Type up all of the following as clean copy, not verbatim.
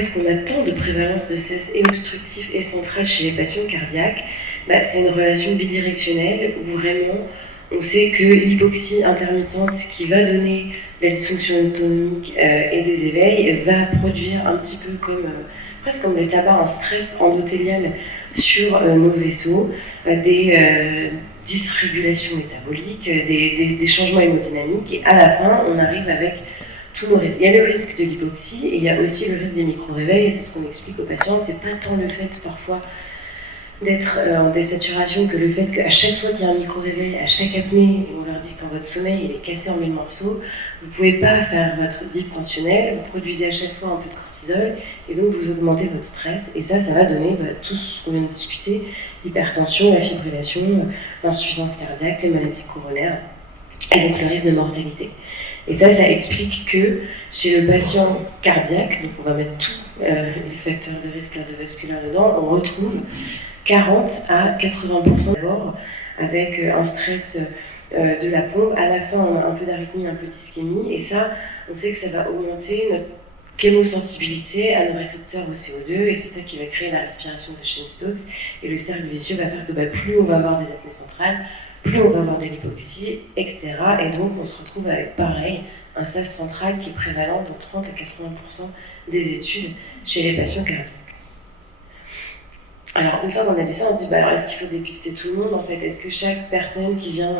est-ce qu'on a tant de prévalence de cesse et obstructif et central chez les patients cardiaques? C'est une relation bidirectionnelle où vraiment on sait que l'hypoxie intermittente qui va donner la dysfonction autonomique et des éveils va produire un petit peu comme, presque comme le tabac, un stress endothélial sur nos vaisseaux, des dysrégulations métaboliques, des changements hémodynamiques, et à la fin on arrive avec tous nos risques. Il y a le risque de l'hypoxie et il y a aussi le risque des micro-réveils, et c'est ce qu'on explique aux patients. C'est pas tant le fait parfois d'être en désaturation que le fait qu'à chaque fois qu'il y a un micro-réveil, à chaque apnée, on leur dit que quand votre sommeil il est cassé en mille morceaux, vous ne pouvez pas faire votre dip tensionnel, vous produisez à chaque fois un peu de cortisol, et donc vous augmentez votre stress, et ça va donner tout ce qu'on vient de discuter, l'hypertension, la fibrillation, l'insuffisance cardiaque, les maladies coronaires, et donc le risque de mortalité. Et ça explique que chez le patient cardiaque, donc on va mettre tous les facteurs de risque cardiovasculaire dedans, on retrouve 40 à 80% d'abord avec un stress de la pompe. À la fin, on a un peu d'arythmie, un peu d'ischémie, et ça, on sait que ça va augmenter notre chémosensibilité à nos récepteurs au CO2, et c'est ça qui va créer la respiration de Cheyne-Stokes, et le cercle vicieux va faire que plus on va avoir des apnées centrales, plus on va avoir de l'hypoxie, etc. Et donc on se retrouve avec pareil, un SAS central qui est prévalent dans 30 à 80% des études chez les patients cardiaques. Alors, une fois qu'on a dit ça, on se dit, alors est-ce qu'il faut dépister tout le monde en fait? Est-ce que chaque personne qui vient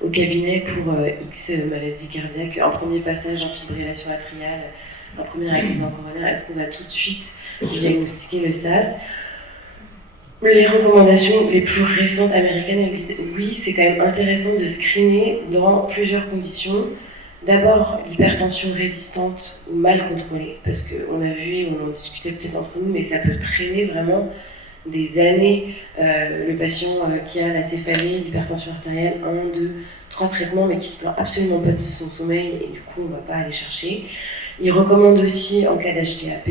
au cabinet pour X maladie cardiaque, un premier passage en fibrillation atriale, un premier accident coronaire, est-ce qu'on va tout de suite diagnostiquer le SAS? Les recommandations les plus récentes américaines, elles disent oui, c'est quand même intéressant de screener dans plusieurs conditions. D'abord, l'hypertension résistante ou mal contrôlée, parce qu'on a vu, on en discutait peut-être entre nous, mais ça peut traîner vraiment des années. Le patient qui a la céphalée, l'hypertension artérielle, 1, 2, 3 traitements, mais qui se plaint absolument pas de son sommeil, et du coup, on ne va pas aller chercher. Il recommande aussi en cas d'HTAP,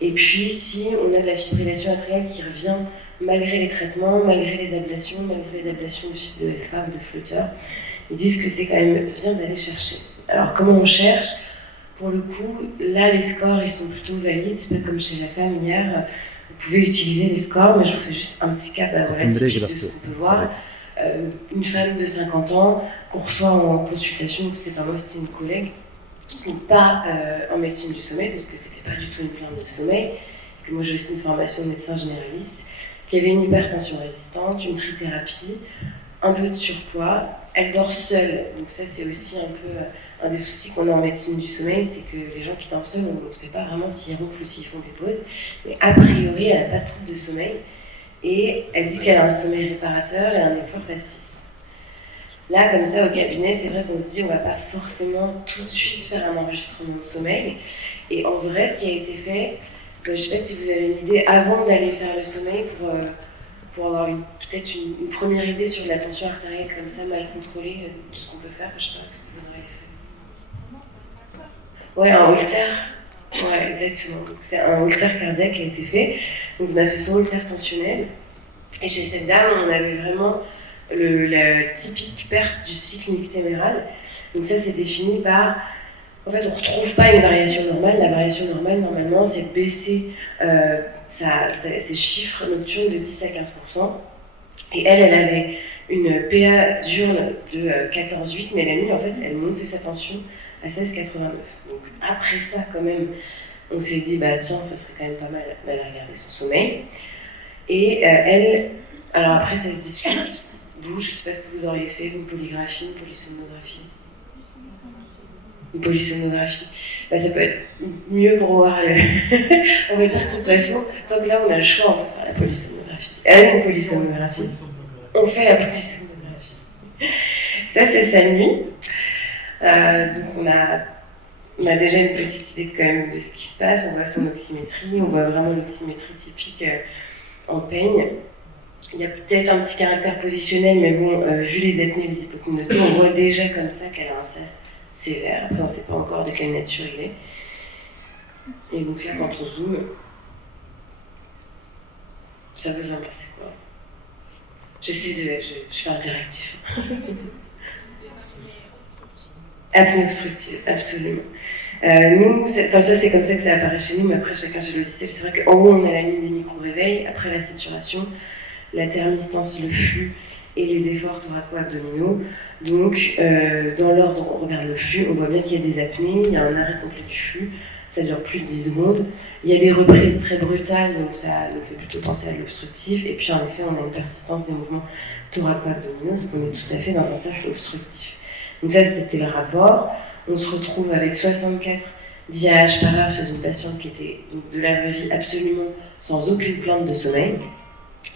et puis si on a de la fibrillation atriale qui revient malgré les traitements, malgré les ablations de FA ou de flotteur, ils disent que c'est quand même bien d'aller chercher. Alors comment on cherche? Pour le coup, là les scores ils sont plutôt valides, c'est pas comme chez la femme hier, vous pouvez utiliser les scores, mais je vous fais juste un petit cas typique de ce qu'on peut voir. Une femme de 50 ans qu'on reçoit en consultation, c'était pas moi, c'était une collègue, pas en médecine du sommeil, parce que c'était pas du tout une plainte de sommeil, que moi j'ai aussi une formation de médecin généraliste, qui avait une hypertension résistante, une trithérapie, un peu de surpoids, elle dort seule, donc ça c'est aussi un peu un des soucis qu'on a en médecine du sommeil, c'est que les gens qui dorment seuls, on ne sait pas vraiment s'ils ronflent ou s'ils font des pauses, mais a priori elle n'a pas de trouble de sommeil, et elle dit qu'elle a un sommeil réparateur et un éclair facile. Là, comme ça, au cabinet, c'est vrai qu'on se dit on ne va pas forcément tout de suite faire un enregistrement de sommeil, et en vrai, ce qui a été fait, je ne sais pas si vous avez une idée, avant d'aller faire le sommeil, pour avoir peut-être une première idée sur la tension artérielle comme ça, mal contrôlée, de ce qu'on peut faire, je ne sais pas ce que vous auriez fait. Ouais, un Holter. Ouais, exactement. Donc, c'est un Holter cardiaque qui a été fait. Donc, on a fait son Holter tensionnel. Et chez cette dame, on avait vraiment la typique perte du cycle nictéméral. Donc, ça, c'est défini par. En fait, on ne retrouve pas une variation normale. La variation normale, normalement, c'est de baisser ses chiffres nocturnes de 10 à 15%. Et elle avait une PA diurne de 14,8, mais la nuit, en fait, elle montait sa tension à 16,89. Donc après ça, quand même, on s'est dit, tiens, ça serait quand même pas mal d'aller regarder son sommeil. Et elle, alors après, ça se discute. Vous, je ne sais pas ce que vous auriez fait, une polygraphie, une polysomnographie. Une polysomnographie. Ça peut être mieux pour voir le... On va dire que de toute façon, tant que là on a le choix, on peut faire la polysomnographie. Elle, une polysomnographie. On fait la polysomnographie. Ça, c'est sa nuit. Donc on a déjà une petite idée quand même de ce qui se passe. On voit son oxymétrie, on voit vraiment l'oxymétrie typique en peigne. Il y a peut-être un petit caractère positionnel, mais bon, vu les apnées et les hypocognitos, on voit déjà comme ça qu'elle a un SAS sévère. Après, on ne sait pas encore de quelle nature il est. Et donc là, quand on zoome, ça vous en pensez quoi? Je fais interactif. Apnée obstructive, absolument. Nous, ça c'est comme ça que ça apparaît chez nous, mais après chacun chez le logiciel. C'est vrai qu'en haut on a la ligne des micro-réveils, après la saturation, la thermistance, le flux et les efforts thoraco-abdominaux. Donc dans l'ordre, on regarde le flux, on voit bien qu'il y a des apnées, il y a un arrêt complet du flux, ça dure plus de 10 secondes. Il y a des reprises très brutales, donc ça nous fait plutôt penser à l'obstructif. Et puis en effet, on a une persistance des mouvements thoraco-abdominaux, donc on est tout à fait dans un sas obstructif. Donc ça, c'était le rapport. On se retrouve avec 64 d'IAH par heure chez une patiente qui était donc, de la vraie vie absolument sans aucune plainte de sommeil,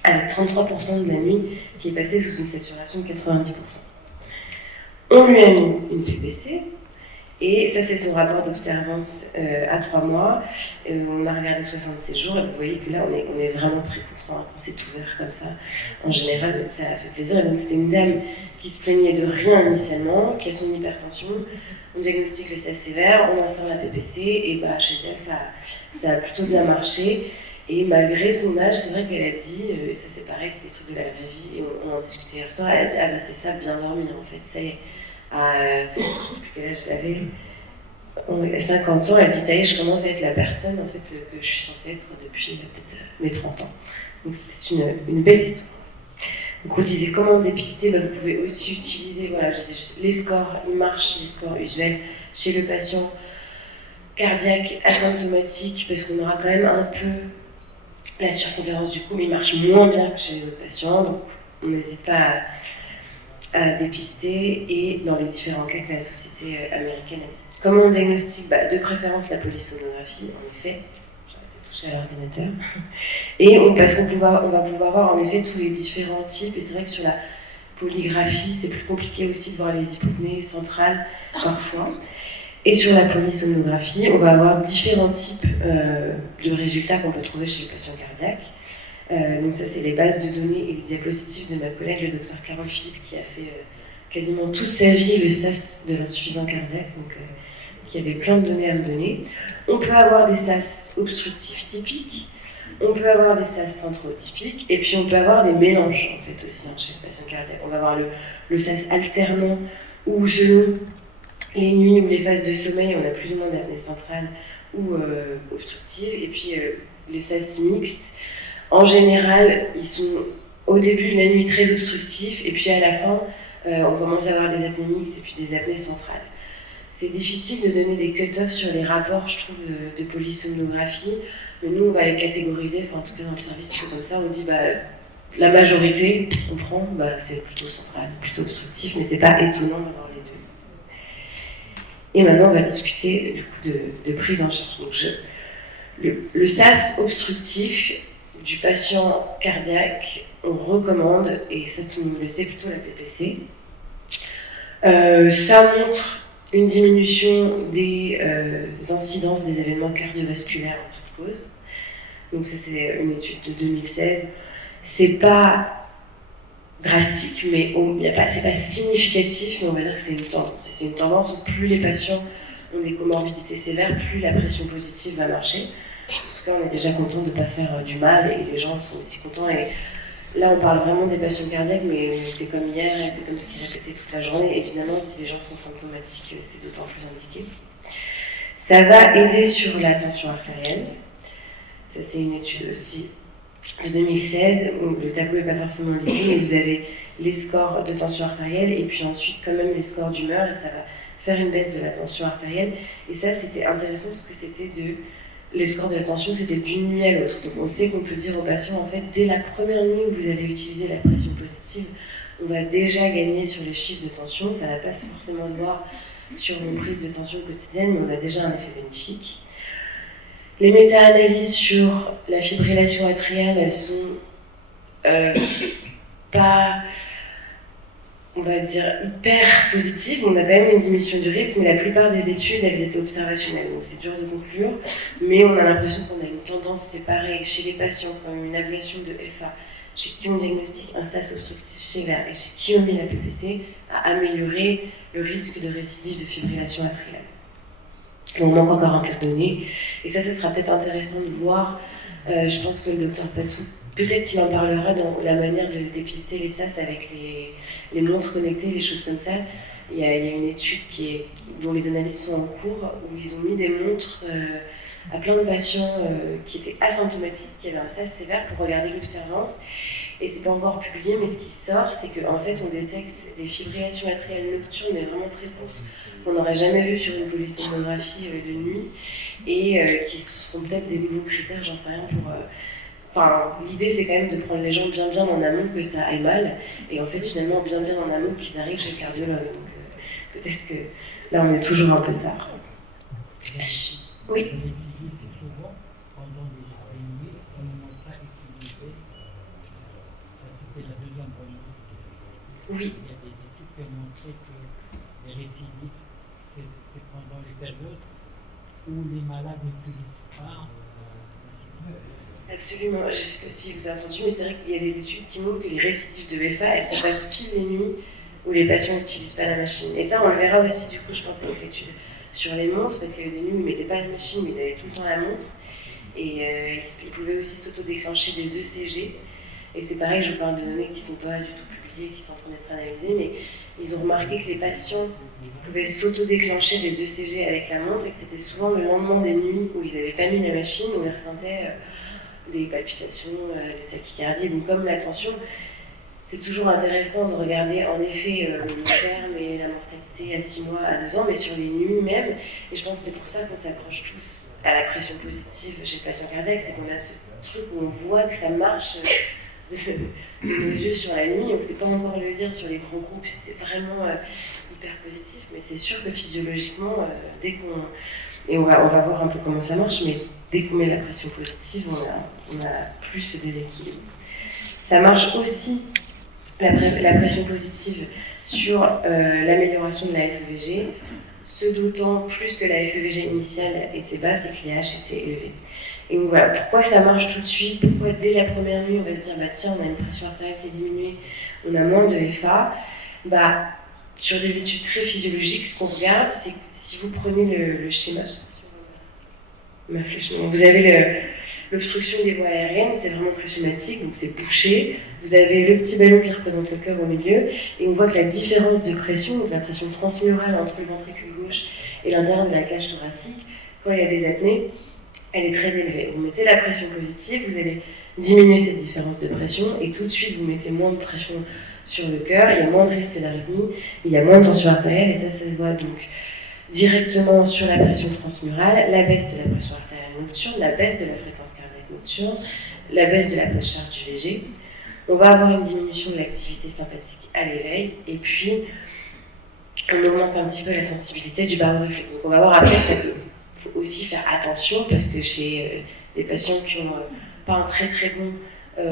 avec 33% de la nuit qui est passée sous une saturation de 90%. On lui a mis une PPC, et ça c'est son rapport d'observance à 3 mois. On a regardé 66 jours, et vous voyez que là on est vraiment très content quand c'est ouvert comme ça. En général, ça a fait plaisir. Et donc c'était une dame qui se plaignait de rien initialement, qui a son hypertension. On diagnostique le SAS sévère, on instaure la PPC, et bah, chez elle, ça a plutôt bien marché. Et malgré son âge, c'est vrai qu'elle a dit, et ça c'est pareil, c'est des trucs de la vraie vie, et on en discutait hier soir, elle a dit, ah bah c'est ça, bien dormir en fait, ça y est. Je ne sais plus quel âge elle avait, 50 ans, elle dit, ça y est, je commence à être la personne en fait, que je suis censée être depuis peut-être mes 30 ans. Donc c'est une belle histoire. Donc on disait comment dépister, bah, vous pouvez aussi utiliser, voilà, je disais juste, les scores, ils marchent, les scores usuels chez le patient cardiaque asymptomatique, parce qu'on aura quand même un peu la circonférence du cou, mais il marche moins bien que chez les autres patients, donc on n'hésite pas à dépister, et dans les différents cas que la société américaine a dit. Comment on diagnostique, bah, de préférence la polysonographie, en effet. À l'ordinateur. Et parce qu'on va pouvoir voir en effet tous les différents types, et c'est vrai que sur la polygraphie, c'est plus compliqué aussi de voir les hypopnées centrales parfois. Et sur la polysonographie, on va avoir différents types de résultats qu'on peut trouver chez les patients cardiaques. Donc ça, c'est les bases de données et les diapositives de ma collègue, le docteur Carole Philippe, qui a fait quasiment toute sa vie le SAS de l'insuffisant cardiaque, donc qui avait plein de données à me donner. On peut avoir des SAS obstructifs typiques, on peut avoir des SAS centraux typiques, et puis on peut avoir des mélanges en fait aussi chez le patient cardiaque. On va avoir le SAS alternant, où selon les nuits ou les phases de sommeil, on a plus ou moins d'apnée centrale ou obstructive, et puis les SAS mixtes, en général, ils sont au début de la nuit très obstructifs, et puis à la fin, on commence à avoir des apnées mixtes et puis des apnées centrales. C'est difficile de donner des cut-offs sur les rapports, je trouve, de polysonographie, mais nous, on va les catégoriser, enfin, en tout cas dans le service, c'est comme ça, on dit, bah, la majorité, on prend, bah, c'est plutôt central, plutôt obstructif, mais c'est pas étonnant d'avoir les deux. Et maintenant, on va discuter, du coup, de prise en charge. Donc, le SAS obstructif du patient cardiaque, on recommande, et ça tout le monde le sait, plutôt la PPC. Ça montre une diminution des incidences des événements cardiovasculaires en toute cause. Donc ça, c'est une étude de 2016. C'est pas drastique, mais c'est pas significatif, mais on va dire que c'est une tendance. Et c'est une tendance où plus les patients ont des comorbidités sévères, plus la pression positive va marcher. En tout cas, on est déjà content de ne pas faire du mal, et les gens sont aussi contents. Et là, on parle vraiment des patients cardiaques, mais c'est comme hier, et c'est comme ce qu'ils répétaient toute la journée. Évidemment, si les gens sont symptomatiques, c'est d'autant plus indiqué. Ça va aider sur la tension artérielle. Ça, c'est une étude aussi de 2016, où le tableau n'est pas forcément lisible, mais vous avez les scores de tension artérielle, et puis ensuite, quand même, les scores d'humeur, et ça va faire une baisse de la tension artérielle. Et ça, c'était intéressant, parce que les scores de la tension, c'était d'une nuit à l'autre. Donc on sait qu'on peut dire aux patients, en fait, dès la première nuit où vous allez utiliser la pression positive, on va déjà gagner sur les chiffres de tension. Ça ne va pas forcément se voir sur une prise de tension quotidienne, mais on a déjà un effet bénéfique. Les méta-analyses sur la fibrillation atriale, elles sont pas, on va dire, hyper positives. On a quand même une diminution du risque, mais la plupart des études, elles étaient observationnelles. Donc c'est dur de conclure, mais on a l'impression qu'on a une tendance séparée chez les patients qui ont une ablation de FA, chez qui on diagnostique un SAS obstructif sévère et chez qui on met la PPC, à améliorer le risque de récidive de fibrillation atriale. On manque encore un peu de données, et ça sera peut-être intéressant de voir. Je pense que le docteur Patou, peut-être il en parlera dans la manière de dépister les SAS avec les montres connectées, les choses comme ça. il y a une étude dont les analyses sont en cours, où ils ont mis des montres à plein de patients qui étaient asymptomatiques, qui avaient un SAS sévère, pour regarder l'observance. Et c'est pas encore publié, mais ce qui sort, c'est qu'en fait, on détecte des fibrillations atriales nocturnes, mais vraiment très courtes, qu'on n'aurait jamais vues sur une polysomnographie de nuit, et qui seront peut-être des nouveaux critères, j'en sais rien, pour... Enfin, l'idée, c'est quand même de prendre les gens bien en amont que ça aille mal, et en fait, finalement, bien en amont qu'ils arrivent chez le cardiologue. Donc, peut-être que là, on est toujours un peu tard. Oui. Souvent, pendant les arrêts nuits, on n'a pas utilisé, ça c'était la deuxième politique. Oui. Il y a des études qui ont montré que les récidives, c'est pendant les périodes où les malades n'utilisent pas la cigarette. Absolument, je ne sais pas si vous avez entendu, mais c'est vrai qu'il y a des études qui montrent que les récidives de VFA, elles se passent pile les nuits où les patients n'utilisent pas la machine. Et ça, on le verra aussi, du coup, je pense, avec l'étude sur les montres, parce qu'il y avait des nuits où ils ne mettaient pas la machine, mais ils avaient tout le temps la montre. Et ils pouvaient aussi s'auto-déclencher des ECG. Et c'est pareil, je parle de données qui ne sont pas du tout publiées, qui sont en train d'être analysées, mais ils ont remarqué que les patients pouvaient s'auto-déclencher des ECG avec la montre, et que c'était souvent le lendemain des nuits où ils n'avaient pas mis la machine, où ils ressentaient des palpitations, des tachycardies. Donc comme la tension, c'est toujours intéressant de regarder en effet le long terme et la mortalité à 6 mois, à 2 ans, mais sur les nuits même. Et je pense que c'est pour ça qu'on s'accroche tous à la pression positive chez le patient cardiaque, c'est qu'on a ce truc où on voit que ça marche de nos yeux sur la nuit. On ne sait pas encore le dire sur les grands groupes si c'est vraiment hyper positif, mais c'est sûr que physiologiquement, dès qu'on... Et on va voir un peu comment ça marche, mais dès qu'on met la pression positive, on a plus ce déséquilibre. Ça marche aussi, la pression positive, sur l'amélioration de la FEVG, ce d'autant plus que la FEVG initiale était basse et que l'IH était élevé. Et donc voilà, pourquoi ça marche tout de suite, pourquoi dès la première nuit on va se dire, bah tiens, on a une pression artérielle qui est diminuée, on a moins de FA, bah, sur des études très physiologiques, ce qu'on regarde, c'est que si vous prenez le schéma, je sais pas si on voit ma flèche, non, vous avez l'obstruction des voies aériennes, c'est vraiment très schématique, donc c'est bouché. Vous avez le petit ballon qui représente le cœur au milieu, et on voit que la différence de pression, donc la pression transmurale entre le ventricule gauche et l'intérieur de la cage thoracique, quand il y a des apnées, elle est très élevée. Vous mettez la pression positive, vous allez diminuer cette différence de pression, et tout de suite vous mettez moins de pression sur le cœur, il y a moins de risque d'arythmie, il y a moins de tension artérielle, et ça se voit donc directement sur la pression transmurale, la baisse de la pression artérielle nocturne, la baisse de la fréquence cardiaque nocturne, la baisse de la post-charge du VG. On va avoir une diminution de l'activité sympathique à l'éveil, et puis on augmente un petit peu la sensibilité du baroréflexe. Donc on va voir après que ça peut faut aussi faire attention, parce que chez des patients qui n'ont pas un très très bon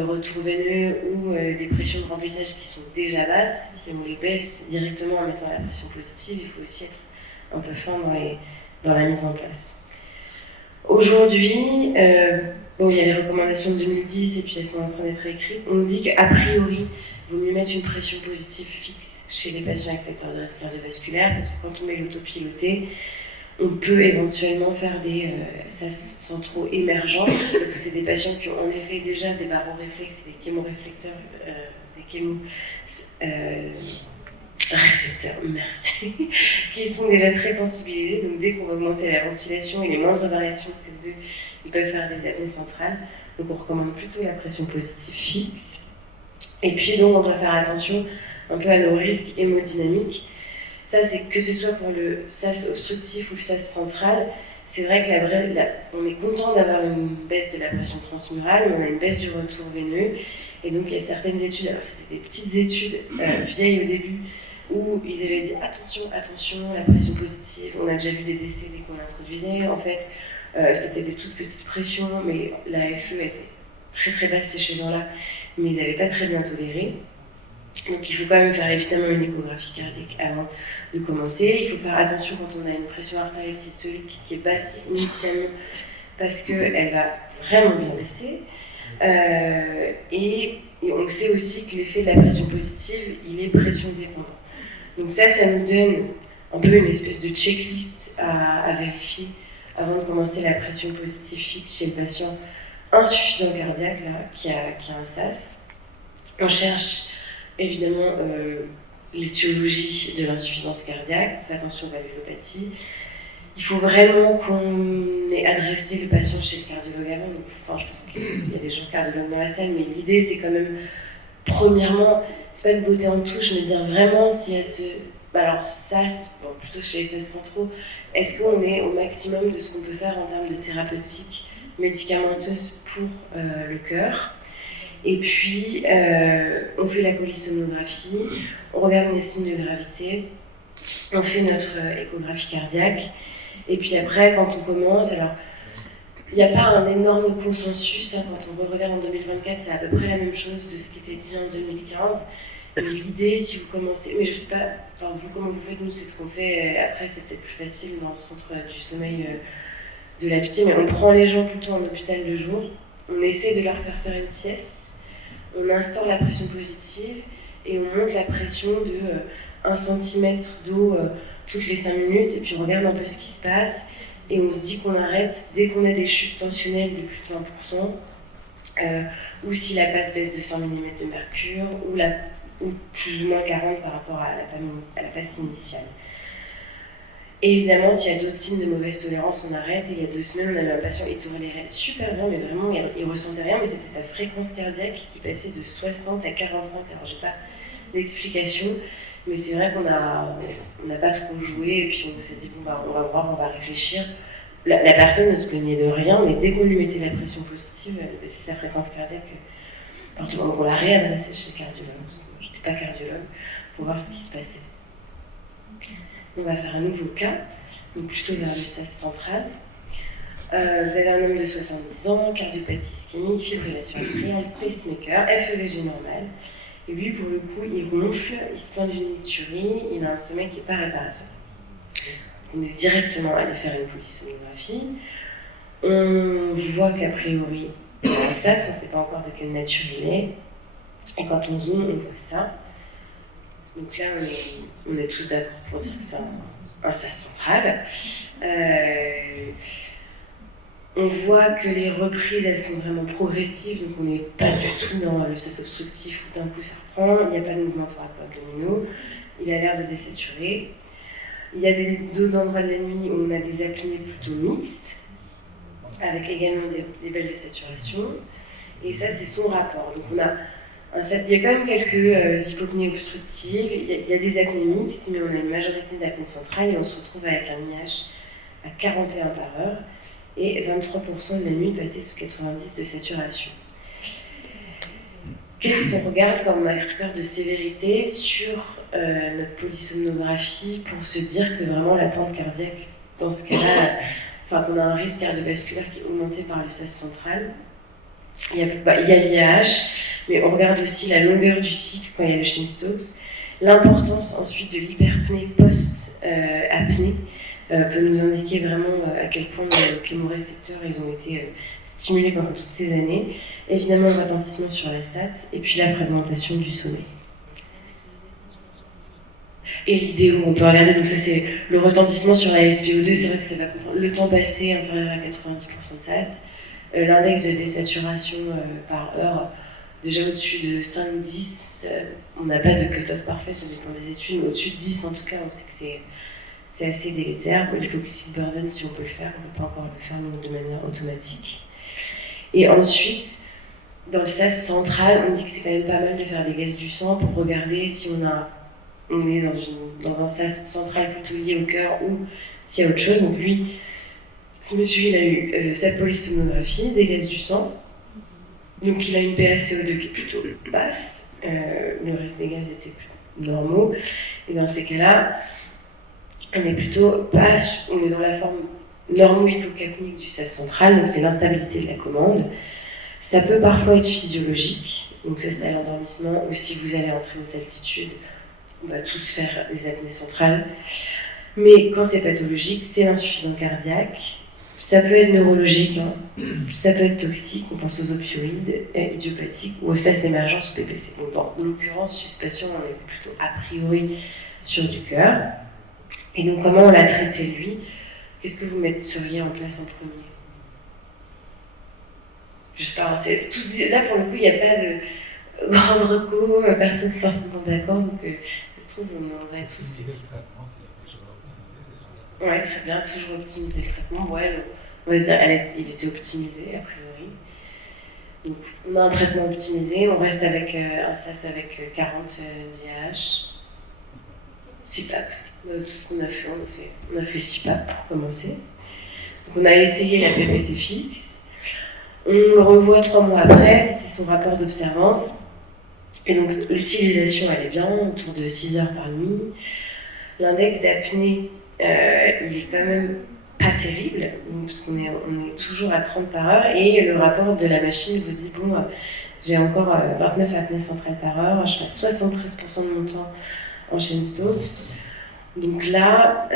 retour veineux ou des pressions de remplissage qui sont déjà basses, si on les baisse directement en mettant la pression positive, il faut aussi être un peu fin dans la mise en place. Aujourd'hui, il y a les recommandations de 2010 et puis elles sont en train d'être écrites. On dit qu'a priori, il vaut mieux mettre une pression positive fixe chez les patients avec facteur de risque cardiovasculaire, parce que quand on met l'autopiloté, on peut éventuellement faire des SAS centraux émergents, parce que c'est des patients qui ont en effet déjà des baroréflexes et des chémoréflecteurs, récepteurs, merci, qui sont déjà très sensibilisés. Donc dès qu'on va augmenter la ventilation et les moindres variations de CO2, ils peuvent faire des apnées centrales. Donc on recommande plutôt la pression positive fixe. Et puis donc on doit faire attention un peu à nos risques hémodynamiques. Ça, c'est que ce soit pour le SAS obstructif ou le SAS central, c'est vrai que on est content d'avoir une baisse de la pression transmurale, mais on a une baisse du retour veineux. Et donc il y a certaines études, alors c'était des petites études vieilles au début, où ils avaient dit attention, la pression positive, on a déjà vu des décès dès qu'on l'introduisait, en fait, c'était des toutes petites pressions, mais la FE était très très basse chez ces gens-là, mais ils n'avaient pas très bien toléré. Donc il faut quand même faire évidemment une échographie cardiaque avant de commencer. Il faut faire attention quand on a une pression artérielle systolique qui est basse initialement, parce qu'elle va vraiment bien baisser. Et on sait aussi que l'effet de la pression positive, il est pression dépendant. Donc ça nous donne un peu une espèce de checklist à vérifier avant de commencer la pression positive fixe chez le patient insuffisant cardiaque là, qui a un SAS. On cherche évidemment l'étiologie de l'insuffisance cardiaque, on fait attention aux valvulopathie. Il faut vraiment qu'on ait adressé le patient chez le cardiologue avant. Donc, enfin, je pense qu'il y a des gens cardiologues dans la salle, mais l'idée c'est quand même, premièrement, c'est pas de beauté en touche, mais de dire vraiment s'il y a ce... Alors ça, bon, plutôt chez les SAS centraux, est-ce qu'on est au maximum de ce qu'on peut faire en termes de thérapeutique médicamenteuse pour le cœur. Et puis, on fait la polysomnographie, on regarde les signes de gravité, on fait notre échographie cardiaque. Et puis après, quand on commence, alors, il n'y a pas un énorme consensus, hein, quand on regarde en 2024, c'est à peu près la même chose de ce qui était dit en 2015. Mais l'idée, si vous commencez, mais je sais pas, enfin, vous, comment vous faites, nous c'est ce qu'on fait, après c'est peut-être plus facile dans le centre du sommeil de la Pitié, mais on prend les gens plutôt en hôpital de jour, on essaie de leur faire une sieste, on instaure la pression positive et on monte la pression de 1 cm d'eau toutes les 5 minutes, et puis on regarde un peu ce qui se passe, et on se dit qu'on arrête dès qu'on a des chutes tensionnelles de plus de 20%, ou si la passe baisse de 100 mm de mercure, ou plus ou moins 40 par rapport à la passe initiale. Et évidemment, s'il y a d'autres signes de mauvaise tolérance, on arrête. Et il y a 2 semaines, on avait un patient, il tolérait super bien, mais vraiment, il ressentait rien, mais c'était sa fréquence cardiaque qui passait de 60 à 45. Alors, j'ai pas d'explication, mais c'est vrai qu'on n'a pas trop joué, et puis on s'est dit, bon, bah, on va voir, on va réfléchir. La personne ne se plaignait de rien, mais dès qu'on lui mettait la pression positive, elle baissait sa fréquence cardiaque. Donc on l'a réadressé chez le cardiologue, parce que je n'étais pas cardiologue, pour voir ce qui se passait. On va faire un nouveau cas, donc plutôt vers le SAS central. Vous avez un homme de 70 ans, cardiopathie ischémique, fibrillation atriale, pacemaker, FEVG normal. Et lui, pour le coup, il ronfle, il se plaint d'une nicturie, il a un sommeil qui n'est pas réparateur. On est directement allé faire une polysomnographie. On voit qu'a priori, un SAS, on ne sait pas encore de quelle nature il est. Et quand on zoome, on voit ça. Donc là, on est tous d'accord pour dire que c'est un SAS central. On voit que les reprises, elles sont vraiment progressives, donc on n'est pas du tout dans le SAS obstructif où d'un coup ça reprend, il n'y a pas de mouvement thoraco-abdominaux, il a l'air de désaturer. Il y a d'autres endroits de la nuit où on a des apnées plutôt mixtes, avec également des belles désaturations. Et ça, c'est son rapport. Donc il y a quand même quelques hypopnées obstructives, il y a des apnées mixtes, mais on a une majorité d'apnées centrales et on se retrouve avec un IH à 41 par heure et 23% de la nuit passée sous 90 de saturation. Qu'est-ce qu'on regarde comme marqueur de sévérité sur notre polysomnographie pour se dire que vraiment l'attente cardiaque, dans ce cas-là, enfin qu'on a un risque cardiovasculaire qui est augmenté par le SAS central? Il y a l'IAH, mais on regarde aussi la longueur du cycle quand il y a le Chine-Stokes. L'importance ensuite de l'hyperpnée post-apnée peut nous indiquer vraiment à quel point les chémorécepteurs ils ont été stimulés pendant toutes ces années. Évidemment, le retentissement sur la SAT et puis la fragmentation du sommeil. Et l'idée où on peut regarder, donc ça c'est le retentissement sur la SPO2, c'est vrai que ça va comprendre le temps passé inférieur à 90% de SAT, l'index de désaturation par heure, déjà au-dessus de 5-10, on n'a pas de cut-off parfait, ça dépend des études, mais au-dessus de 10 en tout cas, on sait que c'est assez délétère. L'hypoxic burden, si on peut le faire, on ne peut pas encore le faire de manière automatique. Et ensuite, dans le SAS central, on dit que c'est quand même pas mal de faire des gaz du sang pour regarder si on est dans un SAS central plutôt lié au cœur ou s'il y a autre chose. Donc lui, ce monsieur, il a eu sa polysomnographie, des gaz du sang. Donc il a une PaCO2 qui est plutôt basse. Le reste des gaz étaient normaux. Et dans ces cas-là, on est dans la forme normo-hypocapnique du SAS central, donc c'est l'instabilité de la commande. Ça peut parfois être physiologique, donc ça c'est à l'endormissement, ou si vous allez en très haute altitude, on va tous faire des apnées centrales. Mais quand c'est pathologique, c'est l'insuffisance cardiaque. Ça peut être neurologique, hein. Ça peut être toxique, on pense aux opioïdes, idiopathiques, ou au SAS émergence PPC. Donc dans l'occurrence, chez ce patient, on était plutôt a priori sur du cœur. Et donc comment on l'a traité lui? Qu'est-ce que vous metteriez en place en premier? Je sais pas, là pour le coup, il n'y a pas de... grande reco, personne forcément d'accord, donc ça se trouve, on devrait tous. Ouais, très bien, toujours optimiser le traitement. Ouais, on va se dire, il était optimisé, a priori. Donc, on a un traitement optimisé, on reste avec un SAS avec 40 DH. CPAP. Tout ce qu'on a fait, on a fait CPAP pour commencer. Donc, on a essayé la PPC fixe. On le revoit 3 mois après, ça c'est son rapport d'observance. Et donc, l'utilisation, elle est bien, autour de 6 heures par nuit. L'index d'apnée, il est quand même pas terrible, parce qu'on est toujours à 30 par heure, et le rapport de la machine vous dit, bon, j'ai encore 29 apnées centrales par heure, je passe 73% de mon temps en chain Stokes. Donc là,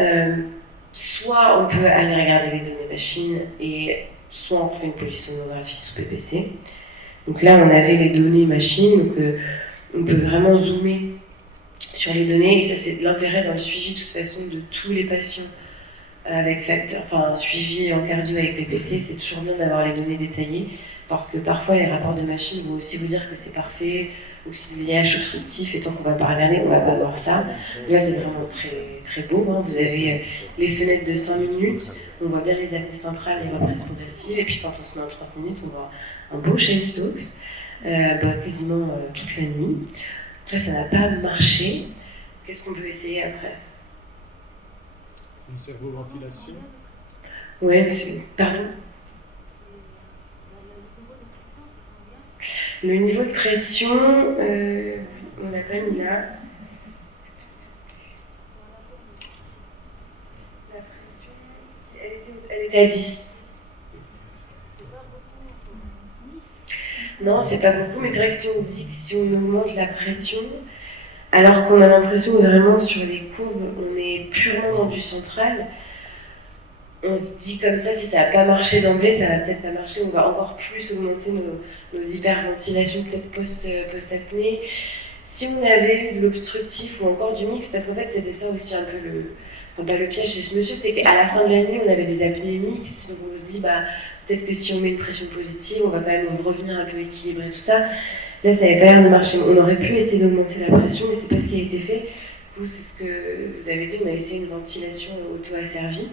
soit on peut aller regarder les données machines, et soit on fait une polysonographie sous PPC. Donc là, on avait les données machines, donc on peut vraiment zoomer sur les données, et ça c'est de l'intérêt dans le suivi de toute façon de tous les patients avec facteur, enfin suivi en cardio avec PPC, c'est toujours bien d'avoir les données détaillées, parce que parfois les rapports de machine vont aussi vous dire que c'est parfait, ou que c'est l'IH obstructif, et tant qu'on va pas regarder, on va pas voir ça. Là c'est vraiment très, très beau, hein. Vous avez les fenêtres de 5 minutes, on voit bien les apnées centrales, les reprises progressives, et puis quand on se met en 30 minutes, on voit un beau chain Stokes, quasiment toute la nuit. Là, ça n'a pas marché. Qu'est-ce qu'on peut essayer après? Une servo-ventilation. Oui, pardon. Le niveau de pression, on l'a pas mis là. La pression, elle était à 10. Non, c'est pas beaucoup, mais c'est vrai que si on se dit que si on augmente la pression, alors qu'on a l'impression que vraiment sur les courbes, on est purement dans du central, on se dit comme ça, si ça n'a pas marché d'emblée, ça va peut-être pas marcher, on va encore plus augmenter nos hyperventilations peut-être post-apnée. Si on avait eu de l'obstructif ou encore du mix, parce qu'en fait c'était ça aussi un peu le piège chez ce monsieur, c'est qu'à la fin de la nuit, on avait des apnées mixtes, donc on se dit, peut-être que si on met une pression positive, on va quand même revenir un peu équilibré, tout ça. Là, ça n'avait pas l'air de marcher. On aurait pu essayer d'augmenter la pression, mais c'est pas ce qui a été fait. Vous, c'est ce que vous avez dit, on a essayé une ventilation auto-asservie.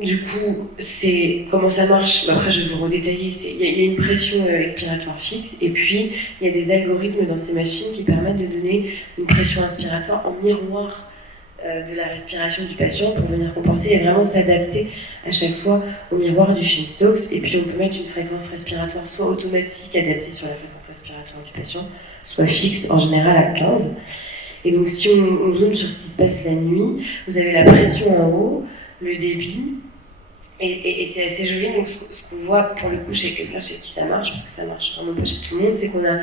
Du coup, comment ça marche? Après, je vais vous redétailler. Il y a une pression expiratoire fixe, et puis il y a des algorithmes dans ces machines qui permettent de donner une pression inspiratoire en miroir de la respiration du patient pour venir compenser et vraiment s'adapter à chaque fois au miroir du chain Stokes. Et puis on peut mettre une fréquence respiratoire soit automatique adaptée sur la fréquence respiratoire du patient, soit fixe en général à 15. Et donc si on zoome sur ce qui se passe la nuit, vous avez la pression en haut, le débit, et c'est assez joli. Donc ce qu'on voit pour le coup chez quelqu'un chez qui ça marche, parce que ça marche vraiment pas chez tout le monde, c'est qu'on a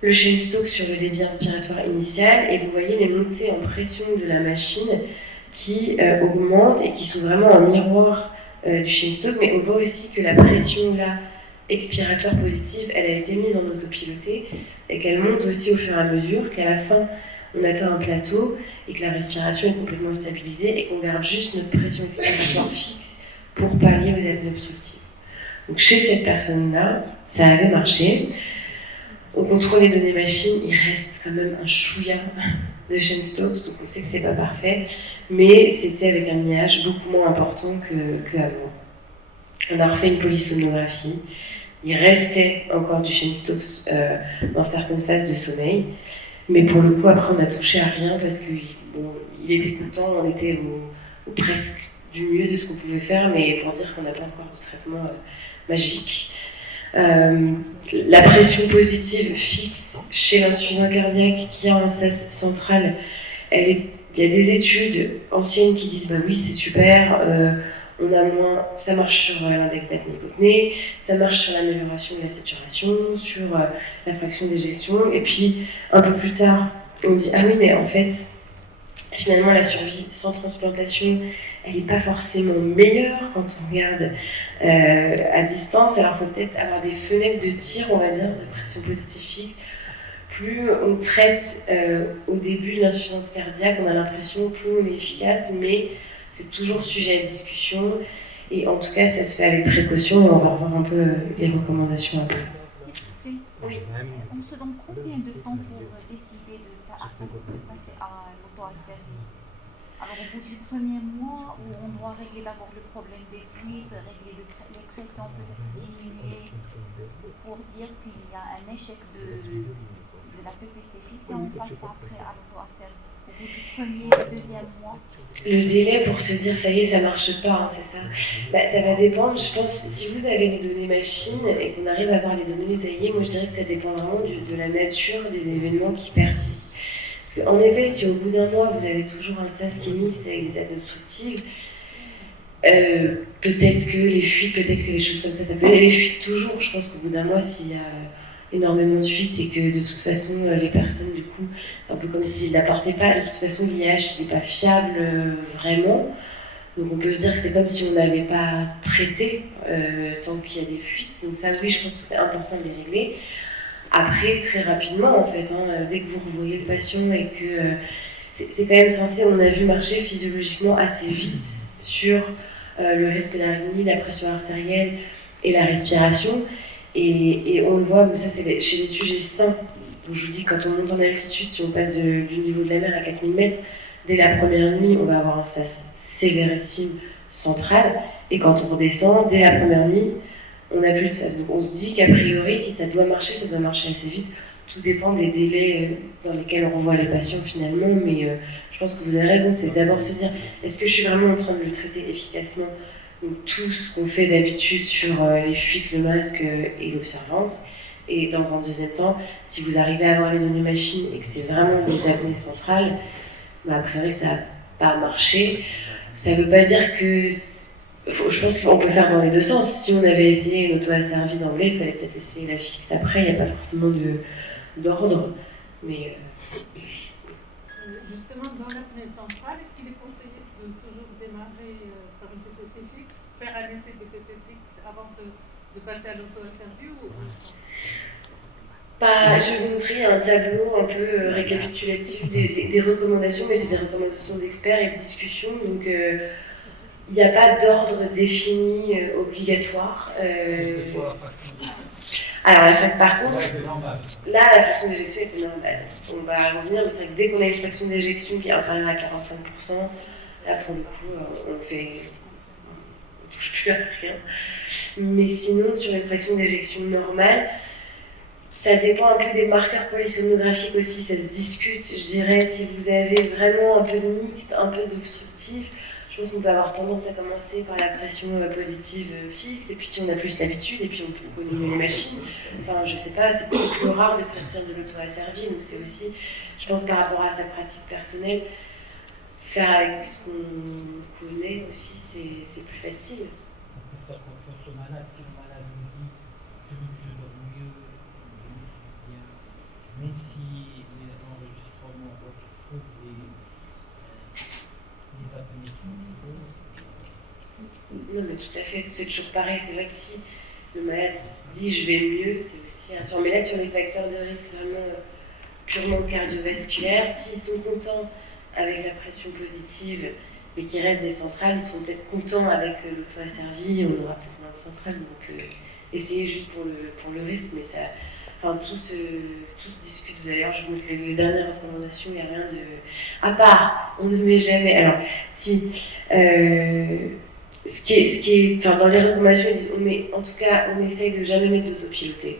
le chain Stokes sur le débit inspiratoire initial, et vous voyez les montées en pression de la machine qui augmentent et qui sont vraiment un miroir du chain Stokes, mais on voit aussi que la pression là, expiratoire positive, elle a été mise en autopiloté et qu'elle monte aussi au fur et à mesure, qu'à la fin on atteint un plateau et que la respiration est complètement stabilisée et qu'on garde juste notre pression expiratoire fixe pour pallier aux apnées obstructives. Donc chez cette personne-là, ça avait marché. On contrôle les données machines, il reste quand même un chouïa de chain Stokes, donc on sait que c'est pas parfait, mais c'était avec un IH beaucoup moins important qu'avant. On a refait une polysonographie, il restait encore du chain Stokes dans certaines phases de sommeil, mais pour le coup après on a touché à rien parce qu'il était content, on était au presque du mieux de ce qu'on pouvait faire, mais pour dire qu'on n'a pas encore de traitement magique. La pression positive fixe chez l'insuffisant cardiaque qui a un SAS central, il y a des études anciennes qui disent oui c'est super, on a moins, ça marche sur l'index d'apnée-hypopnée, ça marche sur l'amélioration de la saturation, sur la fraction d'éjection, et puis un peu plus tard on dit ah oui mais en fait finalement la survie sans transplantation elle n'est pas forcément meilleure quand on regarde à distance, alors il faut peut-être avoir des fenêtres de tir, on va dire, de pression positive fixe. Plus on traite au début de l'insuffisance cardiaque, on a l'impression plus on est efficace, mais c'est toujours sujet à discussion. Et en tout cas, ça se fait avec précaution et on va revoir un peu les recommandations après. Oui. On se donne combien de temps pour décider de passer à l'auto-asservie? Alors au bout du premier mois, où on doit régler d'abord le problème des fuites, régler les pressions, peut-être diminuer, pour dire qu'il y a un échec de la PPC fixe et on passe après à l'auto-asservie. Au bout du premier et deuxième mois. Le délai pour se dire ça y est, ça marche pas, hein, c'est ça. Ça va dépendre, je pense, si vous avez les données machines et qu'on arrive à avoir les données détaillées, moi je dirais que ça dépend vraiment de la nature des événements qui persistent. Parce qu'en effet, si au bout d'un mois vous avez toujours un SAS qui est mixte avec des aides obstructives, peut-être que les fuites, peut-être que les choses comme ça peut aller. Les fuites toujours, je pense qu'au bout d'un mois, s'il y a énormément de fuites et que de toute façon les personnes du coup c'est un peu comme s'ils n'apportaient pas, de toute façon l'IH n'est pas fiable vraiment, donc on peut se dire que c'est comme si on n'avait pas traité tant qu'il y a des fuites, donc ça oui je pense que c'est important de les régler. Après très rapidement en fait, dès que vous revoyez le patient et que c'est quand même censé, on a vu marcher physiologiquement assez vite sur le risque d'arythmie, la pression artérielle et la respiration. Et on le voit, mais ça c'est chez les sujets sains. Donc je vous dis, quand on monte en altitude, si on passe du niveau de la mer à 4000 mètres, dès la première nuit, on va avoir un SAS sévérissime central. Et quand on redescend, dès la première nuit, on n'a plus de SAS. Donc on se dit qu'a priori, si ça doit marcher assez vite. Tout dépend des délais dans lesquels on renvoie les patients finalement. Mais je pense que vous avez raison, c'est d'abord se dire, est-ce que je suis vraiment en train de le traiter efficacement ? Donc tout ce qu'on fait d'habitude sur les fuites, le masque et l'observance. Et dans un deuxième temps, si vous arrivez à avoir les données machines et que c'est vraiment des apnées centrales, a priori ça n'a pas marché. Ça ne veut pas dire que... Je pense qu'on peut faire dans les deux sens. Si on avait essayé une auto-asservie d'emblée, il fallait peut-être essayer la fixe après, il n'y a pas forcément d'ordre. Mais... Justement, dans l'apnée centrale, est-ce qu'il est conseillé de toujours démarrer par une PPC fixe, faire un essai de PPC fixe avant de passer à l'auto-asservie ou... Je vais vous montrer un tableau un peu récapitulatif des recommandations, mais c'est des recommandations d'experts et de discussions, donc il n'y a pas d'ordre défini obligatoire. Alors, par contre, là, la fraction d'éjection était normale. On va revenir, mais c'est vrai que dès qu'on a une fraction d'éjection qui est inférieure à 45%, là, pour le coup, on touche plus à rien. Mais sinon, sur une fraction d'éjection normale, ça dépend un peu des marqueurs polysomnographiques aussi, ça se discute. Je dirais, si vous avez vraiment un peu de mixte, un peu d'obstructif, je pense qu'on peut avoir tendance à commencer par la pression positive fixe, et puis si on a plus l'habitude, et puis on connaît mieux les machines. Enfin, je sais pas, c'est plus rare de prescrire de l'auto-asservie, donc c'est aussi, je pense, par rapport à sa pratique personnelle, faire avec ce qu'on connaît aussi, c'est plus facile. On peut faire confiance au malade, si le malade nous dit je dors mieux, je me sens bien, même si l'enregistrement retrouve les apnées qui sont fausses. Non, mais tout à fait, c'est toujours pareil. C'est vrai que si le malade dit je vais mieux, c'est aussi. Mais là, sur les facteurs de risque vraiment purement cardiovasculaires, s'ils sont contents avec la pression positive, mais qu'il reste des centrales, ils seront peut-être contents avec l'auto-asservie, on aura peut-être moins de centrales. Donc, essayez juste pour le risque, mais ça. Enfin, tout se discute. Vous allez voir, je vous montre les dernières recommandations, il n'y a rien de. À part, on ne met jamais. Alors, si. Ce qui est, enfin, dans les recommandations, ils disent, en tout cas, on essaye de jamais mettre d'autopiloté.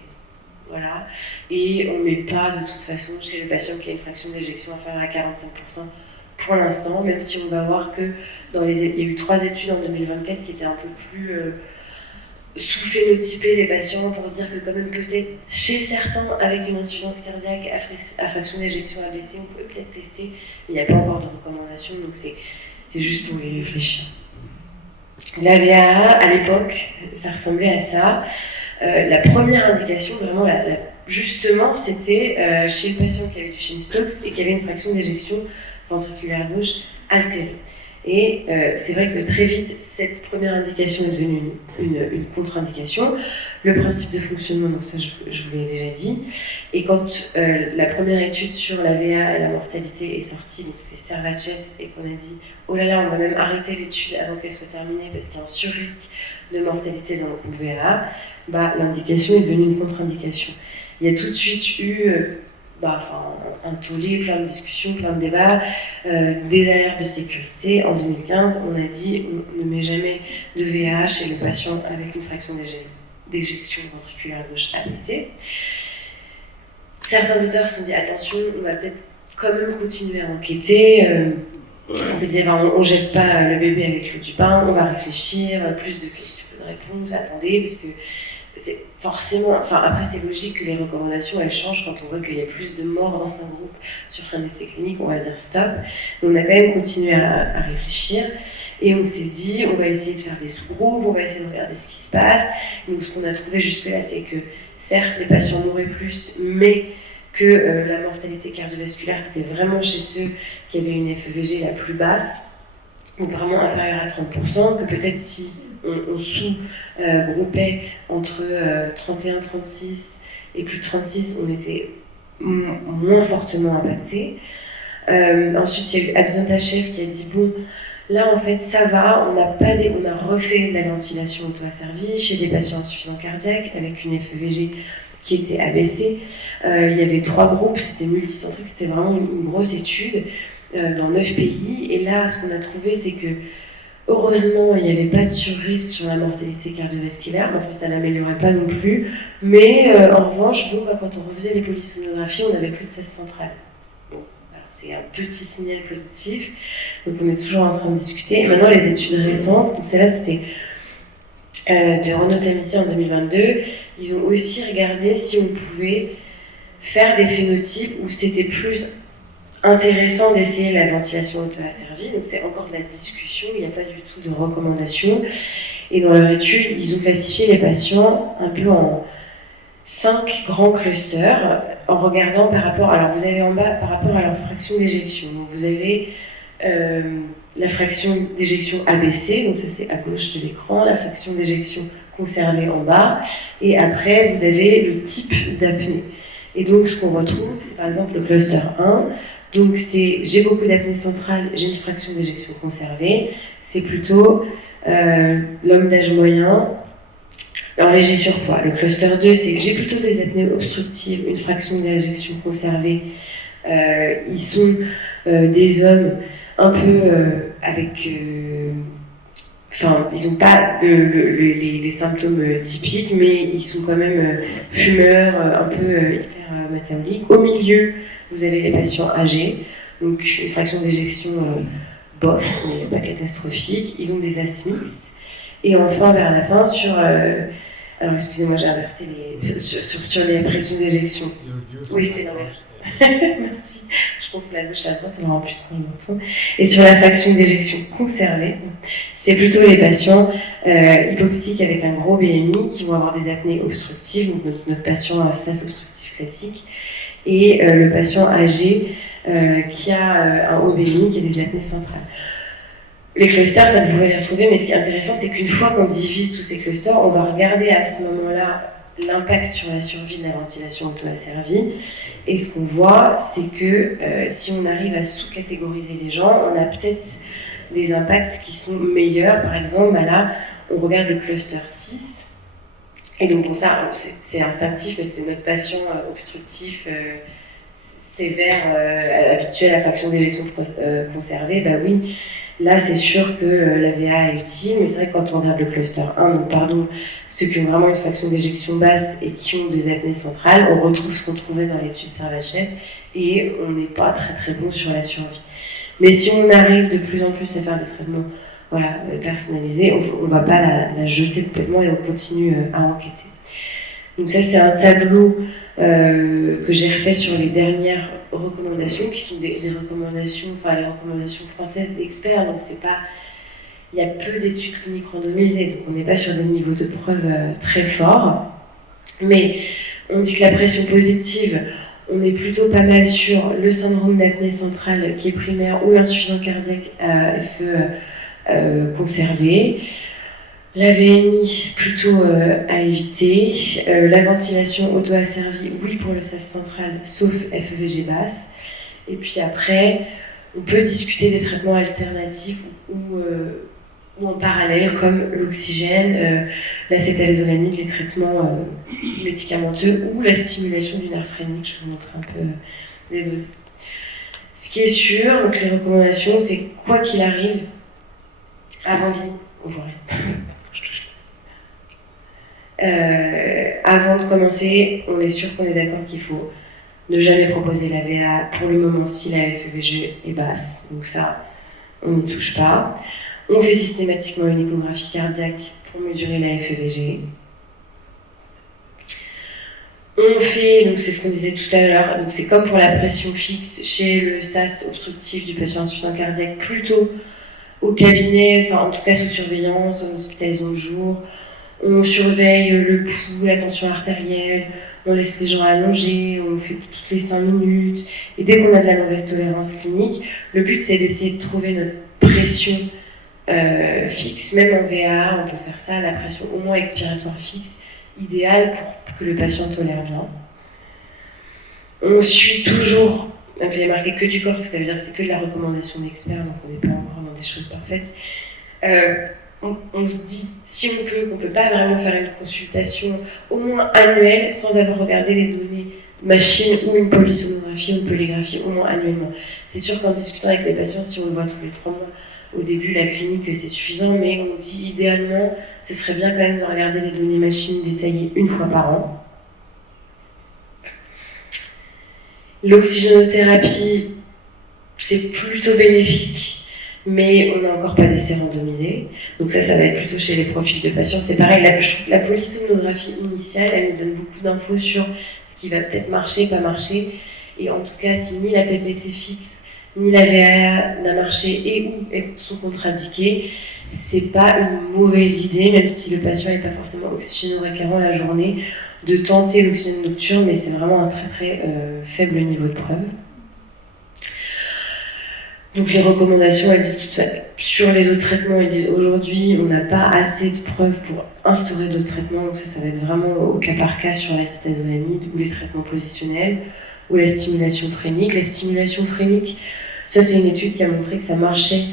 Voilà. Et on ne met pas, de toute façon, chez le patient qui a une fraction d'éjection inférieure à 45% pour l'instant, même si on va voir que il y a eu 3 études en 2024 qui étaient un peu plus sous-phénotypées les patients pour se dire que quand même peut-être chez certains avec une insuffisance cardiaque à fraction d'éjection abaissée, on pouvait peut-être tester, mais il n'y a pas encore de recommandations, donc c'est juste pour y réfléchir. La VAA, à l'époque, ça ressemblait à ça. La première indication, vraiment, justement, c'était chez le patient qui avait du Cheyne-Stokes et qui avait une fraction d'éjection ventriculaire gauche altérée. Et c'est vrai que très vite, cette première indication est devenue une contre-indication. Le principe de fonctionnement, donc ça je vous l'ai déjà dit. Et quand la première étude sur la VA et la mortalité est sortie, donc c'était Servaches, et qu'on a dit oh là là, on va même arrêter l'étude avant qu'elle soit terminée parce qu'il y a un surrisque de mortalité dans le groupe VA, l'indication est devenue une contre-indication. Il y a tout de suite eu un tollé, plein de discussions, plein de débats, des alertes de sécurité. En 2015, on a dit on ne met jamais de VAH chez le patient avec une fraction d'éjection ventriculaire gauche ABC. Certains auteurs se sont dit attention, on va peut-être quand même continuer à enquêter. On disait on jette pas le bébé avec l'eau du bain, on va réfléchir, plus de questions que de réponses, attendez, parce que c'est forcément, après c'est logique que les recommandations elles changent quand on voit qu'il y a plus de morts dans un groupe sur un essai clinique, on va dire stop. Mais on a quand même continué à réfléchir et on s'est dit on va essayer de faire des sous-groupes, on va essayer de regarder ce qui se passe. Donc ce qu'on a trouvé jusque-là c'est que certes les patients mouraient plus, mais que la mortalité cardiovasculaire c'était vraiment chez ceux qui avaient une FEVG la plus basse, donc vraiment inférieure à 30%, que peut-être si on sous-groupait entre 31, 36 et plus de 36, on était moins fortement impacté. Ensuite, il y a eu Advantachev qui a dit bon, là en fait ça va, on a refait de la ventilation auto-asservie chez des patients insuffisants cardiaques avec une FEVG qui était abaissée. Il y avait 3 groupes, c'était multicentrique, c'était vraiment une grosse étude dans 9 pays. Et là, ce qu'on a trouvé, c'est que heureusement, il n'y avait pas de surrisque sur la mortalité cardiovasculaire, enfin ça n'améliorait pas non plus. Mais en revanche, quand on refaisait les polysomnographies, on n'avait plus de 16 centrales. Bon, alors c'est un petit signal positif, donc on est toujours en train de discuter. Et maintenant, les études récentes, donc celle-là c'était de Renaud Tamici en 2022, ils ont aussi regardé si on pouvait faire des phénotypes où c'était plus intéressant d'essayer la ventilation auto-asservie. Donc c'est encore de la discussion, il n'y a pas du tout de recommandation. Et dans leur étude, ils ont classifié les patients un peu en 5 grands clusters en regardant par rapport, alors vous avez en bas par rapport à leur fraction d'éjection. Donc vous avez la fraction d'éjection ABC, donc ça c'est à gauche de l'écran, la fraction d'éjection conservée en bas, et après vous avez le type d'apnée. Et donc ce qu'on retrouve, c'est par exemple le cluster 1, donc c'est j'ai beaucoup d'apnée centrale, j'ai une fraction d'éjection conservée, c'est plutôt l'homme d'âge moyen, alors léger surpoids. Le cluster 2, c'est j'ai plutôt des apnées obstructives, une fraction d'éjection conservée, ils sont des hommes un peu avec... ils n'ont pas les symptômes typiques, mais ils sont quand même fumeurs, un peu hypermétaboliques. Au milieu, vous avez les patients âgés, donc une fraction d'éjection bof, mais pas catastrophique. Ils ont des as mixtes. Et enfin, vers la fin, alors excusez-moi, j'ai inversé sur les fractions d'éjection. Oui, c'est l'inverse. Merci. Je confonds la gauche à la droite, alors en plus on le retourne. Et sur la fraction d'éjection conservée, c'est plutôt les patients hypoxiques avec un gros BMI qui vont avoir des apnées obstructives, donc notre patient SAS obstructif classique, et le patient âgé qui a un haut BMI qui a des apnées centrales. Les clusters, ça vous pouvez les retrouver, mais ce qui est intéressant, c'est qu'une fois qu'on divise tous ces clusters, on va regarder à ce moment-là l'impact sur la survie de la ventilation auto-asservie. Et ce qu'on voit, c'est que si on arrive à sous-catégoriser les gens, on a peut-être des impacts qui sont meilleurs. Par exemple, là, on regarde le cluster 6. Et donc pour ça, c'est instinctif, mais c'est notre patient obstructif sévère, habitué à la fraction d'éjection conservée. Bah oui, là c'est sûr que la VA est utile, mais c'est vrai que quand on regarde le cluster 1, donc ceux qui ont vraiment une fraction d'éjection basse et qui ont des apnées centrales, on retrouve ce qu'on trouvait dans l'étude Servaches et on n'est pas très très bon sur la survie. Mais si on arrive de plus en plus à faire des traitements personnalisés, on ne va pas la jeter complètement et on continue à enquêter. Donc ça c'est un tableau que j'ai refait sur les dernières recommandations, qui sont des recommandations, les recommandations françaises d'experts, donc c'est pas... Il y a peu d'études cliniques randomisées, donc on n'est pas sur des niveaux de preuve très forts. Mais on dit que la pression positive, On est plutôt pas mal sur le syndrome d'apnée centrale qui est primaire ou l'insuffisance cardiaque à FE conservé. La VNI, plutôt à éviter. La ventilation auto-asservie, oui pour le sas central, sauf FEVG basse. Et puis après, on peut discuter des traitements alternatifs ou en parallèle, comme l'oxygène, l'acétylcholamide, les traitements médicamenteux ou la stimulation du nerf phrénique. Je vous montre un peu les données. Ce qui est sûr, donc les recommandations, c'est quoi qu'il arrive, avant de commencer, on est sûr qu'on est d'accord qu'il faut ne jamais proposer la VA pour le moment si la FEVG est basse. Donc ça, on n'y touche pas. On fait systématiquement une échographie cardiaque pour mesurer la FEVG. On fait, donc c'est ce qu'on disait tout à l'heure, donc c'est comme pour la pression fixe chez le SAS obstructif du patient insuffisant cardiaque, plutôt au cabinet, enfin en tout cas sous surveillance, dans l'hospitalisation de jour. On surveille le pouls, la tension artérielle, on laisse les gens allongés, on fait toutes les 5 minutes. Et dès qu'on a de la mauvaise tolérance clinique, le but c'est d'essayer de trouver notre pression fixe, même en VA, on peut faire ça, la pression au moins expiratoire fixe, idéale pour que le patient tolère bien. On suit toujours, donc j'ai marqué que du corps, ça veut dire que c'est que de la recommandation d'experts, donc on n'est pas encore dans des choses parfaites. On se dit, si on peut pas vraiment faire une consultation au moins annuelle sans avoir regardé les données machine ou une polysonographie ou une polygraphie au moins annuellement. C'est sûr qu'en discutant avec les patients, si on le voit tous les 3 mois, au début, la clinique, c'est suffisant, mais on dit idéalement, ce serait bien quand même de regarder les données machines détaillées une fois par an. L'oxygénothérapie, c'est plutôt bénéfique, mais on n'a encore pas d'essai randomisé. Donc ça va être plutôt chez les profils de patients. C'est pareil, la polysomnographie initiale, elle nous donne beaucoup d'infos sur ce qui va peut-être marcher, pas marcher. Et en tout cas, si ni la PPC fixe, ni la VA n'a marché et ou sont contre-indiqués, c'est pas une mauvaise idée, même si le patient n'est pas forcément oxygéno-récurrent la journée, de tenter l'oxygène nocturne, mais c'est vraiment un très très faible niveau de preuve. Donc les recommandations, elles disent tout ça. Sur les autres traitements, elles disent aujourd'hui, on n'a pas assez de preuves pour instaurer d'autres traitements, donc ça va être vraiment au cas par cas sur l'acétylcholamide ou les traitements positionnels ou la stimulation phrénique. La stimulation phrénique, ça c'est une étude qui a montré que ça marchait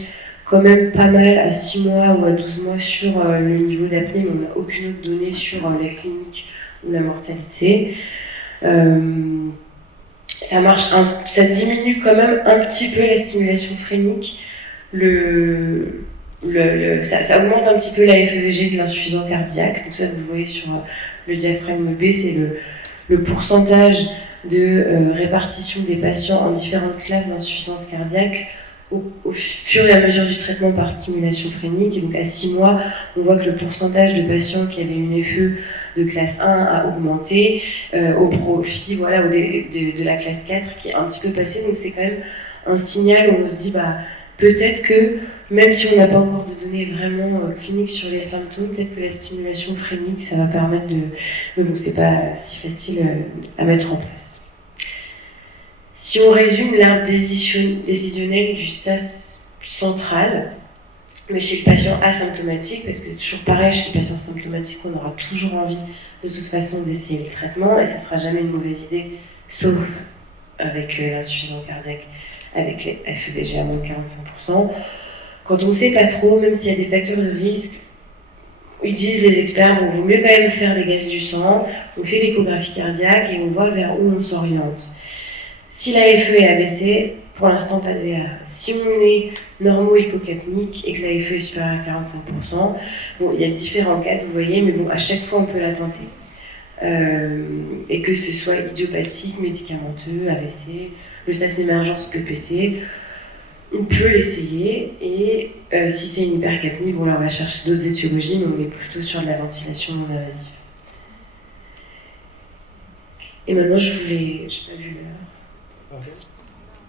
quand même pas mal à 6 mois ou à 12 mois sur le niveau d'apnée, mais on n'a aucune autre donnée sur la clinique ou la mortalité. Ça marche, ça diminue quand même un petit peu la stimulation phrénique. Ça augmente un petit peu la FEVG de l'insuffisant cardiaque. Donc ça, vous le voyez sur le diaphragme B, c'est le pourcentage de répartition des patients en différentes classes d'insuffisance cardiaque au fur et à mesure du traitement par stimulation phrénique. Et donc à 6 mois, on voit que le pourcentage de patients qui avaient une FE de classe 1 a augmenté au profit de la classe 4 qui est un petit peu passée. Donc c'est quand même un signal où on se dit peut-être que même si on n'a pas encore de données vraiment cliniques sur les symptômes, peut-être que la stimulation phrénique, ça va permettre de... Mais bon, c'est pas si facile à mettre en place. Si on résume l'arbre décisionnel du SAS central, mais chez le patient asymptomatique, parce que c'est toujours pareil, chez le patient symptomatique, on aura toujours envie de toute façon d'essayer le traitement, et ça ne sera jamais une mauvaise idée, sauf avec l'insuffisance cardiaque, avec les FEVG à moins de 45%. Quand on ne sait pas trop, même s'il y a des facteurs de risque, ils disent les experts, il vaut mieux quand même faire des gaz du sang, on fait l'échographie cardiaque et on voit vers où on s'oriente. Si la FE est abaissée, pour l'instant pas de VA. Si on est normo-hypocapnique et que la FE est supérieure à 45%, bon, il y a différents cas, vous voyez, mais bon, à chaque fois on peut la tenter. Et que ce soit idiopathique, médicamenteux, AVC, le SAS émergence PPC, on peut l'essayer. Et si c'est une hypercapnie, bon là on va chercher d'autres étiologies, mais on est plutôt sur de la ventilation non invasive. Et maintenant j'ai pas vu l'heure.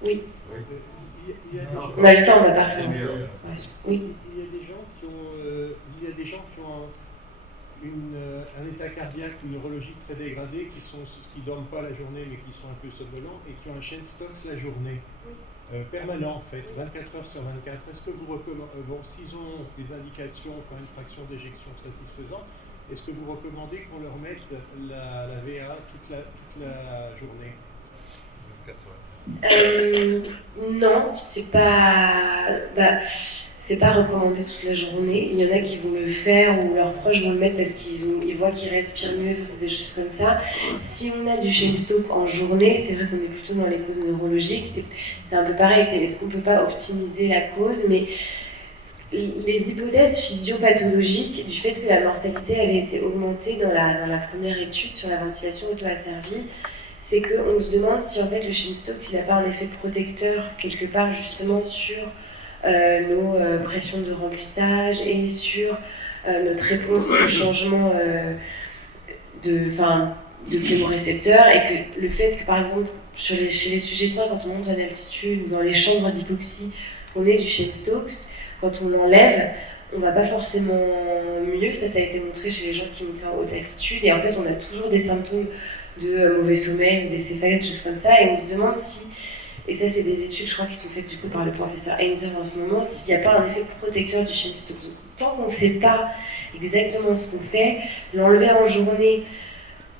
Oui. On a le temps, on va pas faire. Oui. Il y a des gens qui ont un état cardiaque, une neurologie très dégradée, qui ne dorment pas la journée mais qui sont un peu somnolents et qui ont un chaîne Stokes la journée, permanent en fait, 24 heures sur 24. Est-ce que vous recommandez, bon, s'ils ont des indications, enfin une fraction d'éjection satisfaisante, est-ce que vous recommandez qu'on leur mette la VA toute la journée? Non, c'est pas recommandé toute la journée. Il y en a qui vont le faire ou leurs proches vont le mettre parce qu'ils voient qu'ils respirent mieux, enfin, c'est des choses comme ça. Si on a du chain Stokes en journée, c'est vrai qu'on est plutôt dans les causes neurologiques. C'est un peu pareil, est-ce qu'on peut pas optimiser la cause, mais les hypothèses physiopathologiques du fait que la mortalité avait été augmentée dans la première étude sur la ventilation auto-asservie, c'est qu'on se demande si en fait le chain Stokes il n'a pas un effet protecteur quelque part justement sur nos pressions de remplissage et sur notre réponse au changement de chémorécepteurs, et que le fait que par exemple chez les sujets sains, quand on monte à d'altitude ou dans les chambres d'hypoxie, on ait du chain Stokes, quand on l'enlève, on va pas forcément mieux. Ça a été montré chez les gens qui montaient en haute altitude, et en fait on a toujours des symptômes de mauvais sommeil ou des céphalées, des choses comme ça, et on se demande si, et ça c'est des études je crois qui sont faites du coup par le professeur Heinzer en ce moment, s'il n'y a pas un effet protecteur du chain Stokes. Tant qu'on ne sait pas exactement ce qu'on fait, l'enlever en journée,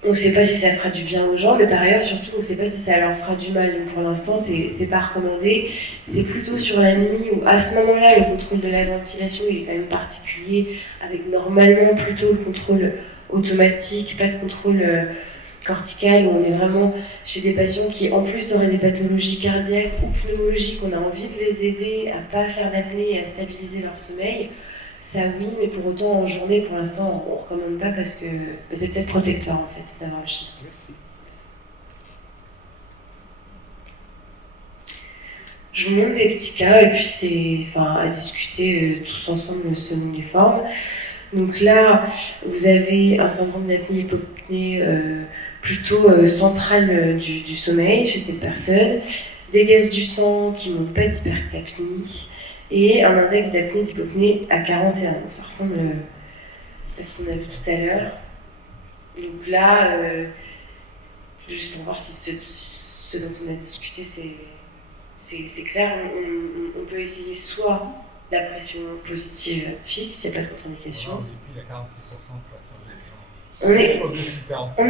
on ne sait pas si ça fera du bien aux gens, mais par ailleurs surtout on ne sait pas si ça leur fera du mal, donc pour l'instant c'est pas recommandé. C'est plutôt sur la nuit où à ce moment-là le contrôle de la ventilation il est quand même particulier, avec normalement plutôt le contrôle automatique, pas de contrôle corticale, où on est vraiment chez des patients qui en plus auraient des pathologies cardiaques ou pneumologiques, on a envie de les aider à pas faire d'apnée et à stabiliser leur sommeil. Ça oui, mais pour autant en journée pour l'instant on ne recommande pas parce que c'est peut-être protecteur en fait d'avoir le chain Stokes. Je vous montre des petits cas et puis c'est à discuter tous ensemble selon les formes. Donc là, vous avez un syndrome d'apnée-hypopnée plutôt central du sommeil chez cette personne, des gaz du sang qui n'ont pas d'hypercapnie et un index d'apnée d'hypopnée à 41. Donc ça ressemble à ce qu'on a vu tout à l'heure. Donc là, juste pour voir si ce dont on a discuté c'est clair, on peut essayer soit la pression positive fixe, il n'y a pas de contre-indication. Depuis la 46% on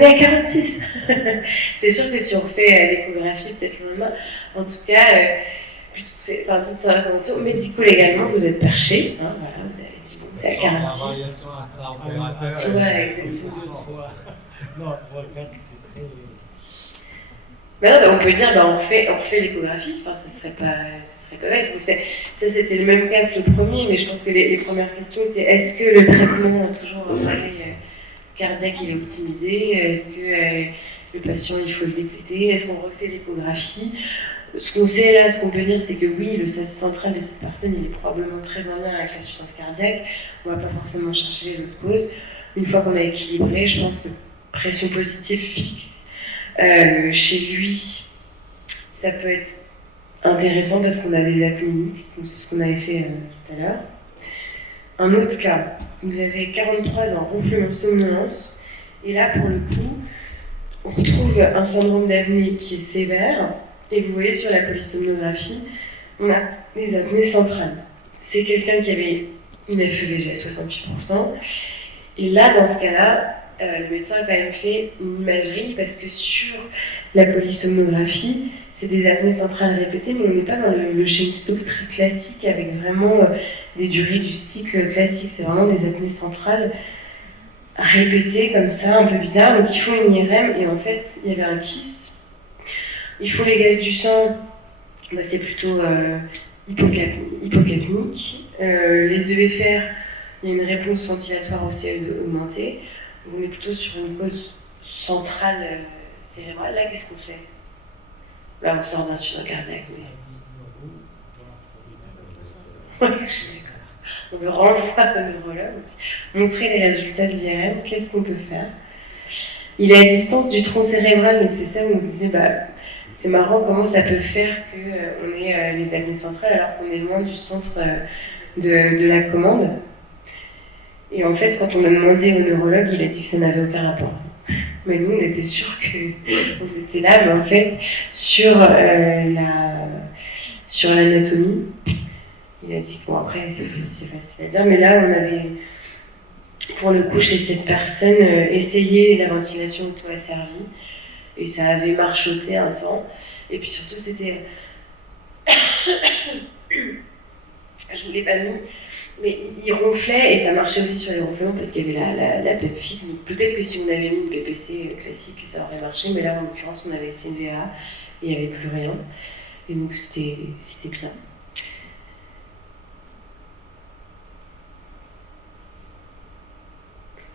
est à 46. C'est sûr que si on refait l'échographie, peut-être le lendemain, en tout cas, toutes ces recommandations médico-légalement, vous êtes perché. Hein, voilà, vous avez dit, bon, c'est à 46. La variation intra-opérateur. Ouais, exactement. Non, on regarde que c'est très. Mais non, on peut dire, on refait l'échographie, ça serait pas bête. Donc ça c'était le même cas que le premier, mais je pense que les premières questions, c'est est-ce que le traitement, toujours pareil, cardiaque, il est optimisé? Est-ce que le patient, il faut le dépléter? Est-ce qu'on refait l'échographie? Ce qu'on sait là, ce qu'on peut dire, c'est que oui, le sas central de cette personne, il est probablement très en lien avec l'insuffisance cardiaque. On va pas forcément chercher les autres causes. Une fois qu'on a équilibré, je pense que pression positive fixe, chez lui, ça peut être intéressant parce qu'on a des apnées mixtes, donc c'est ce qu'on avait fait tout à l'heure. Un autre cas, vous avez 43 ans, ronflement, somnolence, et là pour le coup, on retrouve un syndrome d'apnée qui est sévère, et vous voyez sur la polysomnographie, on a des apnées centrales. C'est quelqu'un qui avait une FEVG à 68%, et là dans ce cas-là, le médecin a quand même fait une imagerie parce que sur la polysomnographie, c'est des apnées centrales répétées, mais on n'est pas dans le chain Stokes très classique avec vraiment des durées du cycle classique. C'est vraiment des apnées centrales répétées comme ça, un peu bizarre. Donc il faut une IRM et en fait, il y avait un kyste. Il faut les gaz du sang, c'est plutôt hypocapnique. Les EFR, il y a une réponse ventilatoire au CE2 augmentée. On est plutôt sur une cause centrale cérébrale. Là, qu'est-ce qu'on fait? Là, on sort d'insuffisance cardiaque. Mais... Ouais, je suis d'accord. On le renvoie au neurologue. Montrer les résultats de l'IRM. Qu'est-ce qu'on peut faire? Il est à distance du tronc cérébral, donc c'est ça où on se disait, c'est marrant comment ça peut faire qu'on ait les apnées centrales alors qu'on est loin du centre de la commande. Et en fait, quand on a demandé au neurologue, il a dit que ça n'avait aucun rapport. Mais nous, on était sûrs qu'on était là, mais en fait, sur l'anatomie, il a dit que bon, après, c'est facile à dire, mais là, on avait, pour le coup, chez cette personne, essayé la ventilation auto-asservie, et ça avait marchoté un temps. Et puis surtout, c'était... Je ne l'ai pas mis, mais il ronflait et ça marchait aussi sur les ronflements parce qu'il y avait la PEP fixe. Donc peut-être que si on avait mis une PPC classique, ça aurait marché, mais là en l'occurrence on avait essayé une VA et il n'y avait plus rien. Et donc c'était bien.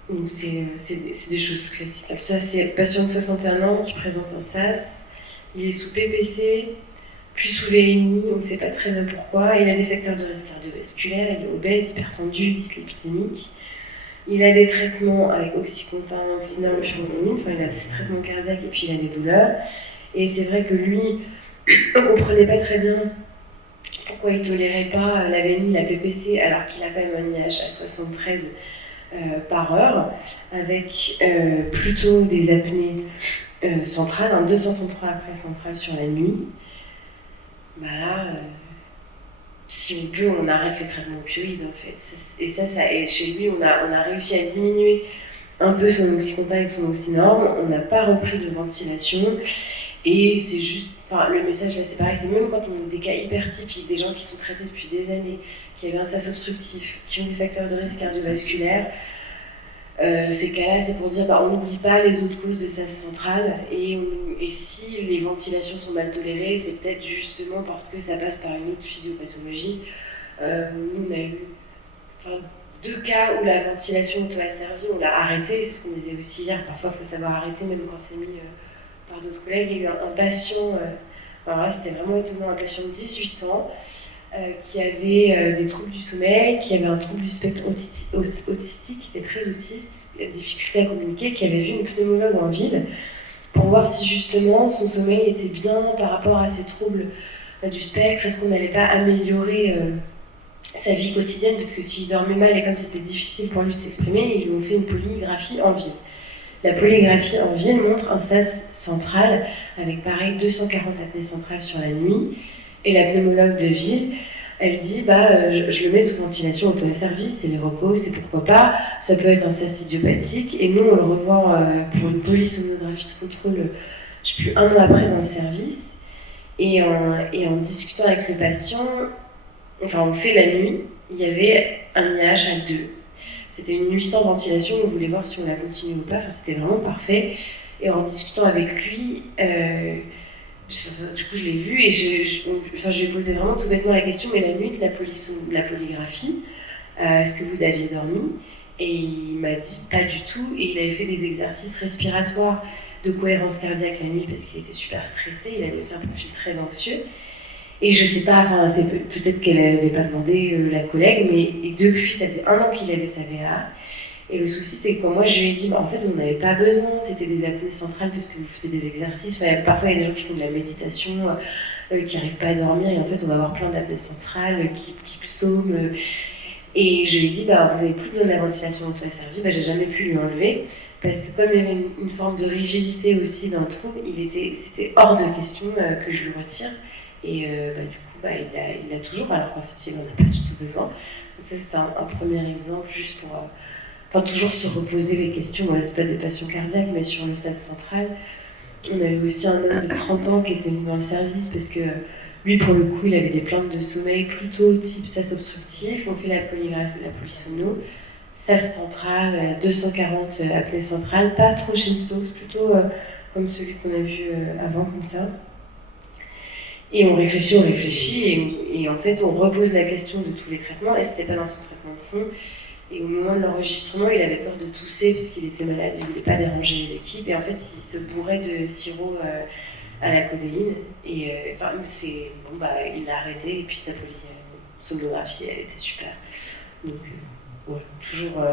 Donc c'est des choses classiques. Ça c'est patient de 61 ans qui présente un SAS, il est sous PPC, puis sous VMI, on ne sait pas très bien pourquoi. Il a des facteurs de risque cardiovasculaire, il est obèse, hypertendu, dyslipidémique. Il a des traitements avec oxycontin, oxynorm, furosemide, enfin il a des traitements cardiaques et puis il a des douleurs. Et c'est vrai que lui, on ne comprenait pas très bien pourquoi il ne tolérait pas la VMI, la PPC, alors qu'il a quand même un IH à 73 par heure, avec plutôt des apnées centrales, 233 apnées centrales sur la nuit. Bah là, si on peut, on arrête les traitements opioïdes en fait. Et chez lui, on a réussi à diminuer un peu son oxycontin avec son oxynorm. On n'a pas repris de ventilation. Et c'est juste, enfin, le message là, c'est pareil, c'est même quand on a des cas hyper typiques, des gens qui sont traités depuis des années, qui avaient un SAS obstructif, qui ont des facteurs de risque cardiovasculaire. Ces cas-là, c'est pour dire on n'oublie pas les autres causes de SAS centrale et si les ventilations sont mal tolérées, c'est peut-être justement parce que ça passe par une autre physiopathologie. Nous, on a eu 2 cas où la ventilation auto-asservie, on l'a arrêtée, c'est ce qu'on disait aussi hier, parfois il faut savoir arrêter même quand c'est mis par d'autres collègues. Il y a eu un patient, alors là c'était vraiment étonnant, un patient de 18 ans, qui avait des troubles du sommeil, qui avait un trouble du spectre autistique, qui était très autiste, difficulté à communiquer, qui avait vu une pneumologue en ville pour voir si justement son sommeil était bien par rapport à ses troubles du spectre, est-ce qu'on n'allait pas améliorer sa vie quotidienne, parce que s'il dormait mal et comme c'était difficile pour lui de s'exprimer, ils lui ont fait une polygraphie en ville. La polygraphie en ville montre un SAS central avec pareil 240 apnées centrales sur la nuit. Et la pneumologue de ville, elle dit je le mets sous ventilation auto-asservie, c'est les recos, c'est pourquoi pas, ça peut être un SAS idiopathique. Et nous, on le revend pour une polysomnographie de contrôle, je ne sais plus, 1 an après dans le service. Et en discutant avec le patient, enfin on fait la nuit, il y avait un IH à 2. C'était une nuit sans ventilation, on voulait voir si on la continuait ou pas, enfin, c'était vraiment parfait. Et en discutant avec lui, du coup je l'ai vu et je lui ai posé vraiment tout bêtement la question, mais la nuit de la polygraphie, est-ce que vous aviez dormi? Et il m'a dit pas du tout, et il avait fait des exercices respiratoires de cohérence cardiaque la nuit parce qu'il était super stressé, il avait aussi un profil très anxieux. Et je sais pas, enfin, c'est peut-être qu'elle n'avait pas demandé la collègue, mais depuis, ça faisait 1 an qu'il avait sa VA. Et le souci, c'est que quand moi je lui ai dit, en fait, vous n'en avez pas besoin, c'était des apnées centrales parce que vous faites des exercices. Enfin, parfois, il y a des gens qui font de la méditation, qui n'arrivent pas à dormir, et en fait, on va avoir plein d'apnées centrales qui psaument. Et je lui ai dit, vous n'avez plus besoin de la ventilation auto-asservie. J'ai jamais pu lui enlever parce que comme il y avait une forme de rigidité aussi dans le trouble, c'était hors de question que je le retire. Et du coup, il l'a toujours, alors qu'en fait, il n'en a pas du tout besoin. Donc ça, c'était un premier exemple, juste pour toujours se reposer les questions. Bon, c'est pas des patients cardiaques, mais sur le SAS central. On avait aussi un homme de 30 ans qui était venu dans le service parce que lui, pour le coup, il avait des plaintes de sommeil plutôt type SAS obstructif. On fait la polygraphie, la polysomno. SAS central, 240 apnées centrales, pas trop Shenstoke, plutôt comme celui qu'on a vu avant, comme ça. Et on réfléchit, et en fait, on repose la question de tous les traitements, et c'était pas dans son traitement de fond. Et au moment de l'enregistrement, il avait peur de tousser, parce qu'il était malade, il voulait pas déranger les équipes, et en fait, il se bourrait de sirop à la codéine, et il l'a arrêté, et puis sa polysomnographie, elle était super. Donc, toujours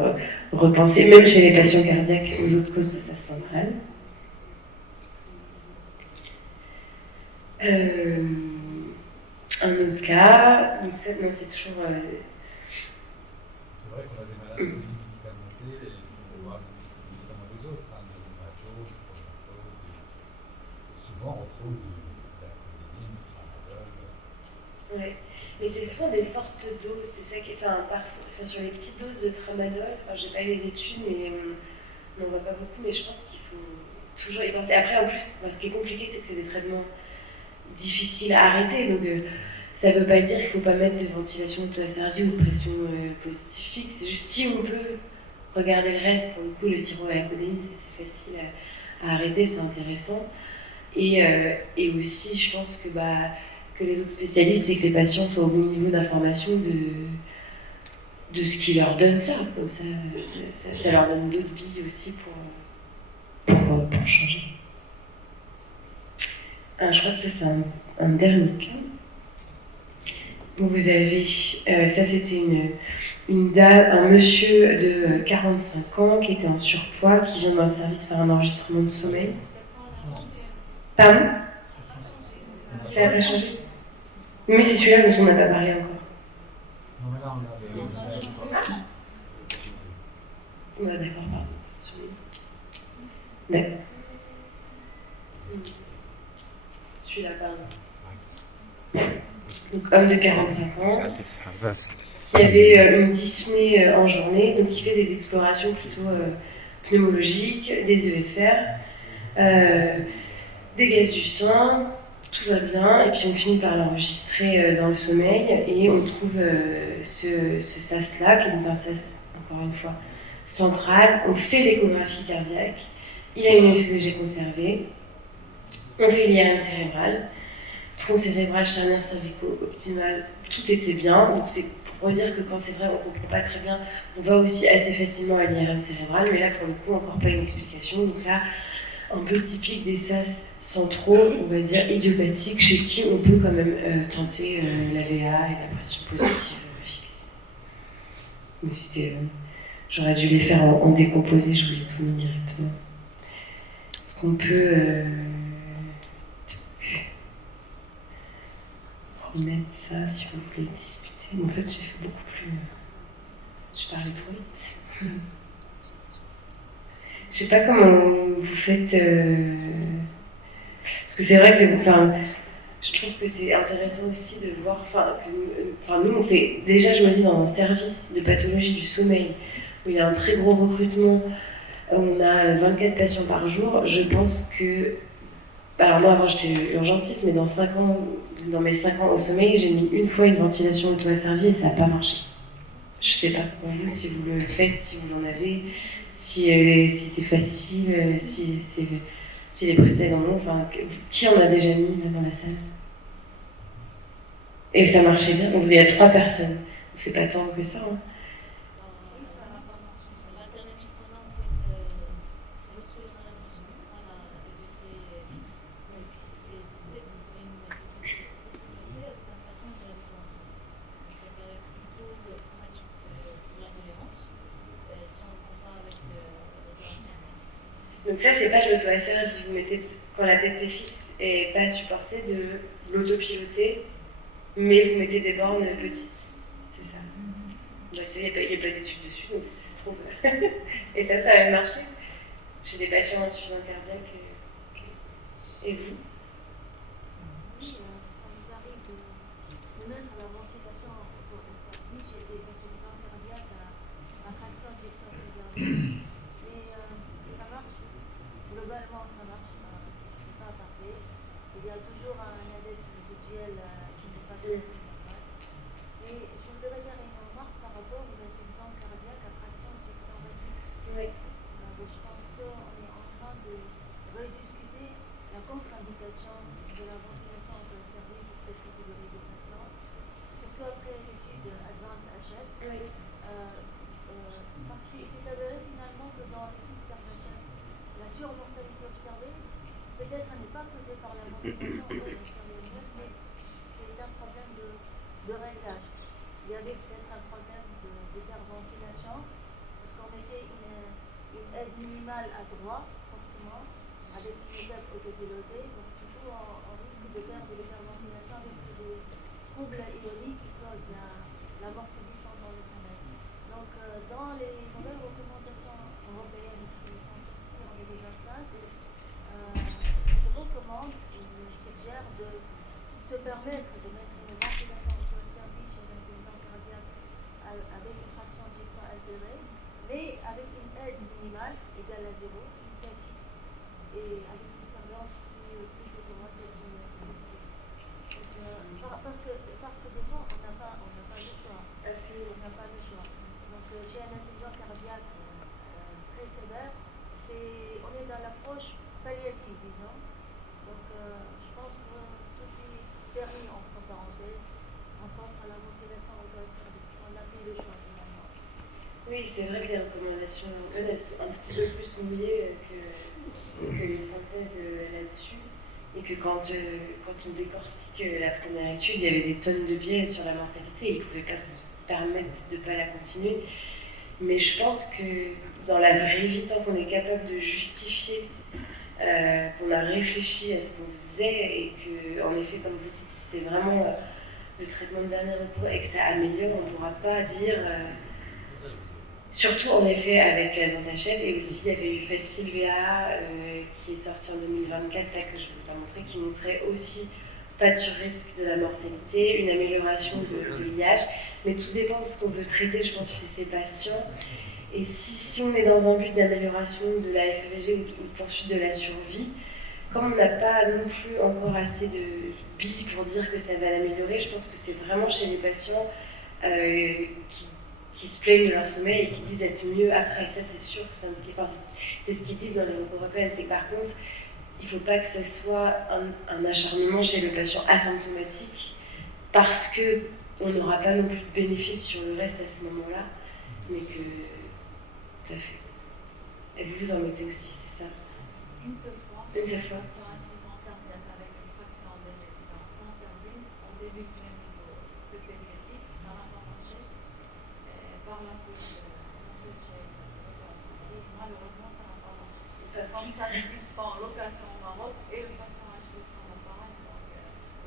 repenser, même chez les patients cardiaques, aux autres causes de SAS centrale. Un autre cas, donc ça, non, c'est toujours. C'est vrai qu'on a des malades voir notamment les autres, hein, de rhumato, souvent on retrouve de la comédine, du tramadol. Ouais. Mais c'est souvent des fortes doses, c'est ça qui est. Enfin, parfois, sur les petites doses de tramadol, enfin, j'ai pas les études, mais on n'en voit pas beaucoup, mais je pense qu'il faut toujours y penser. Après, en plus, enfin, ce qui est compliqué, c'est que c'est des traitements difficiles à arrêter, donc ça veut pas dire qu'il faut pas mettre de ventilation auto-asservie ou de pression positive fixe, c'est juste si on peut regarder le reste, pour le coup, le sirop à la codéine, c'est facile à arrêter, c'est intéressant. Et aussi, je pense que les autres spécialistes et que les patients soient au bon niveau d'information de ce qui leur donne ça. Comme ça leur donne d'autres billes aussi pour changer. Je crois que ça, c'est un dernier cas. Vous avez, ça c'était une dame, un monsieur de 45 ans qui était en surpoids, qui vient dans le service faire un enregistrement de sommeil. Pardon ? Ça n'a pas changé. Mais c'est celui-là dont on n'a pas parlé encore. Non, mais là, on a Ouais, d'accord, pardon. C'est celui-là. D'accord. Celui-là, pardon. Donc, homme de 45 ans, qui avait une dyspnée en journée, donc qui fait des explorations plutôt pneumologiques, des EFR, des gaz du sang, tout va bien, et puis on finit par l'enregistrer dans le sommeil, et on trouve ce sas-là, qui est donc un sas, encore une fois, central. On fait l'échographie cardiaque, il a une FEG conservée, on fait l'IRM cérébral, tronc cérébral, charnière cervico-optimale, tout était bien. Donc c'est pour dire que quand c'est vrai, on ne comprend pas très bien, on va aussi assez facilement à l'IRM cérébral, mais là pour le coup, encore pas une explication. Donc là, un peu typique des sas centraux, on va dire idiopathiques, chez qui on peut quand même tenter la VA et la pression positive fixe. Mais c'était, j'aurais dû les faire en décomposé, je vous ai tout mis directement. Ce qu'on peut remettre ça, si vous voulez discuter. Mais en fait, j'ai fait beaucoup plus. Je parlais trop vite. Je sais pas comment vous faites. Parce que c'est vrai que. Enfin, je trouve que c'est intéressant aussi de voir. Nous, on fait. Déjà, je me dis, dans un service de pathologie du sommeil, où il y a un très gros recrutement, on a 24 patients par jour, je pense que. Alors, moi, avant, j'étais urgentiste, mais dans mes 5 ans au sommeil, j'ai mis une fois une ventilation auto-asservie et ça n'a pas marché. Je sais pas pour vous si vous le faites, si vous en avez, si c'est facile, si les prestats en ont, enfin, qui en a déjà mis là, dans la salle? Et ça marchait bien. Donc vous avez 3 personnes. C'est pas tant que ça. Hein. Donc ça, c'est pas de l'auto-asservie. Vous mettez, quand la PP fixe est pas supportée, de l'autopiloter, mais vous mettez des bornes petites. C'est ça. Bah, il n'y a pas d'études dessus, donc ça se trouve. Et ça a marché chez des patients insuffisants cardiaques. Et vous? Oui, ça nous arrive de mettre la ventilation au service chez des insuffisants cardiaques à traction injection réservée. Et ça marche. Globalement, ça marche. C'est pas parfait. Il y a toujours un index résiduel qui n'est pas très normal. Et je voudrais faire une remarque par rapport aux insuffisants cardiaques à traction injection réduite. Oui. Je pense qu'on est en train de rediscuter la contre-indication de la ventilation auto-asservie pour cette catégorie de patients, surtout après l'étude ADVANCE-HF, parce qu'il s'est avéré finalement que dans l'étude SERVE-HF, la surmortalité observée, peut-être n'est pas causée par la ventilation auto-asservie, mais c'est un problème de réglage. Il y avait peut-être un problème d'hyperventilation, parce qu'on mettait une aide minimale à droite, forcément, avec une méthode autopilotée, donc du coup on risque de perdre l'hyperventilation avec des troubles ioniques qui causent la mort subite pendant le sommeil. Donc dans les nouvelles recommandations européennes, zéro, unité fixe, et avec une surveillance plus automatique possible. Parce que des fois, on n'a pas le choix. Absolument. On n'a pas le choix. Donc, j'ai un incident cardiaque très sévère. On est dans l'approche palliative, disons. Donc, je pense que tout est permis, entre parenthèses, entre autres la motivation auto-service. On a fait le choix, finalement. Oui, c'est vrai que les recommandations européennes, elles sont un petit peu plus mouillées que les françaises là-dessus. Et que quand on décortique la première étude, il y avait des tonnes de biais sur la mortalité, ils ne pouvaient pas se permettre de ne pas la continuer. Mais je pense que dans la vraie vie, tant qu'on est capable de justifier qu'on a réfléchi à ce qu'on faisait et que, en effet, comme vous dites, c'est vraiment le traitement de dernier recours et que ça améliore, on ne pourra pas dire... Surtout en effet avec Dentachette, et aussi il y avait eu Facile VA qui est sorti en 2024, là que je ne vous ai pas montré, qui montrait aussi pas de surrisque de la mortalité, une amélioration de l'IH, mais tout dépend de ce qu'on veut traiter, je pense, chez ces patients. Et si on est dans un but d'amélioration de la FEVG ou de poursuite de la survie, comme on n'a pas non plus encore assez de billes pour dire que ça va l'améliorer, je pense que c'est vraiment chez les patients qui se plaignent de leur sommeil et qui disent être mieux après. Ça, c'est sûr que c'est indiqué. Enfin, c'est ce qu'ils disent dans les recours européennes. C'est que par contre, il ne faut pas que ce soit un acharnement chez le patient asymptomatique parce qu'on n'aura pas non plus de bénéfice sur le reste à ce moment-là, mais que... Tout à fait. Et vous vous en mettez aussi, c'est ça? Une seule fois. Une seule fois. Sur un 640 avec une fraction d'éjection conservée, au début de la mise au PPCT, ça n'a pas marché. Par la suite, malheureusement, ça n'a pas marché. Comme ça n'existe pas en location au Maroc, et le patient a acheté son appareil, donc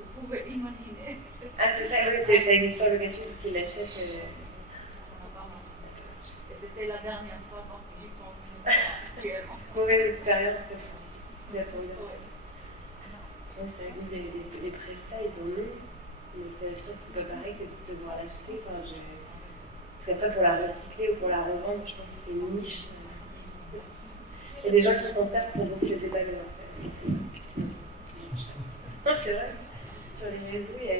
vous pouvez imaginer. Ah, c'est ça, oui, ça n'existe pas en location pour qu'il l'achète. Ça n'a pas marché. Et c'était la dernière fois quand j'y pense actuellement. Mauvaise expérience, vous attendez. Ouais, ça, les prestats, ils en ont, mais c'est sûr que c'est pas pareil que de devoir l'acheter. Enfin, parce qu'après, pour la recycler ou pour la revendre, je pense que c'est une niche. Il y a des gens qui s'en servent pour gonfler des ballons. Non, c'est vrai. Sur les réseaux, il y a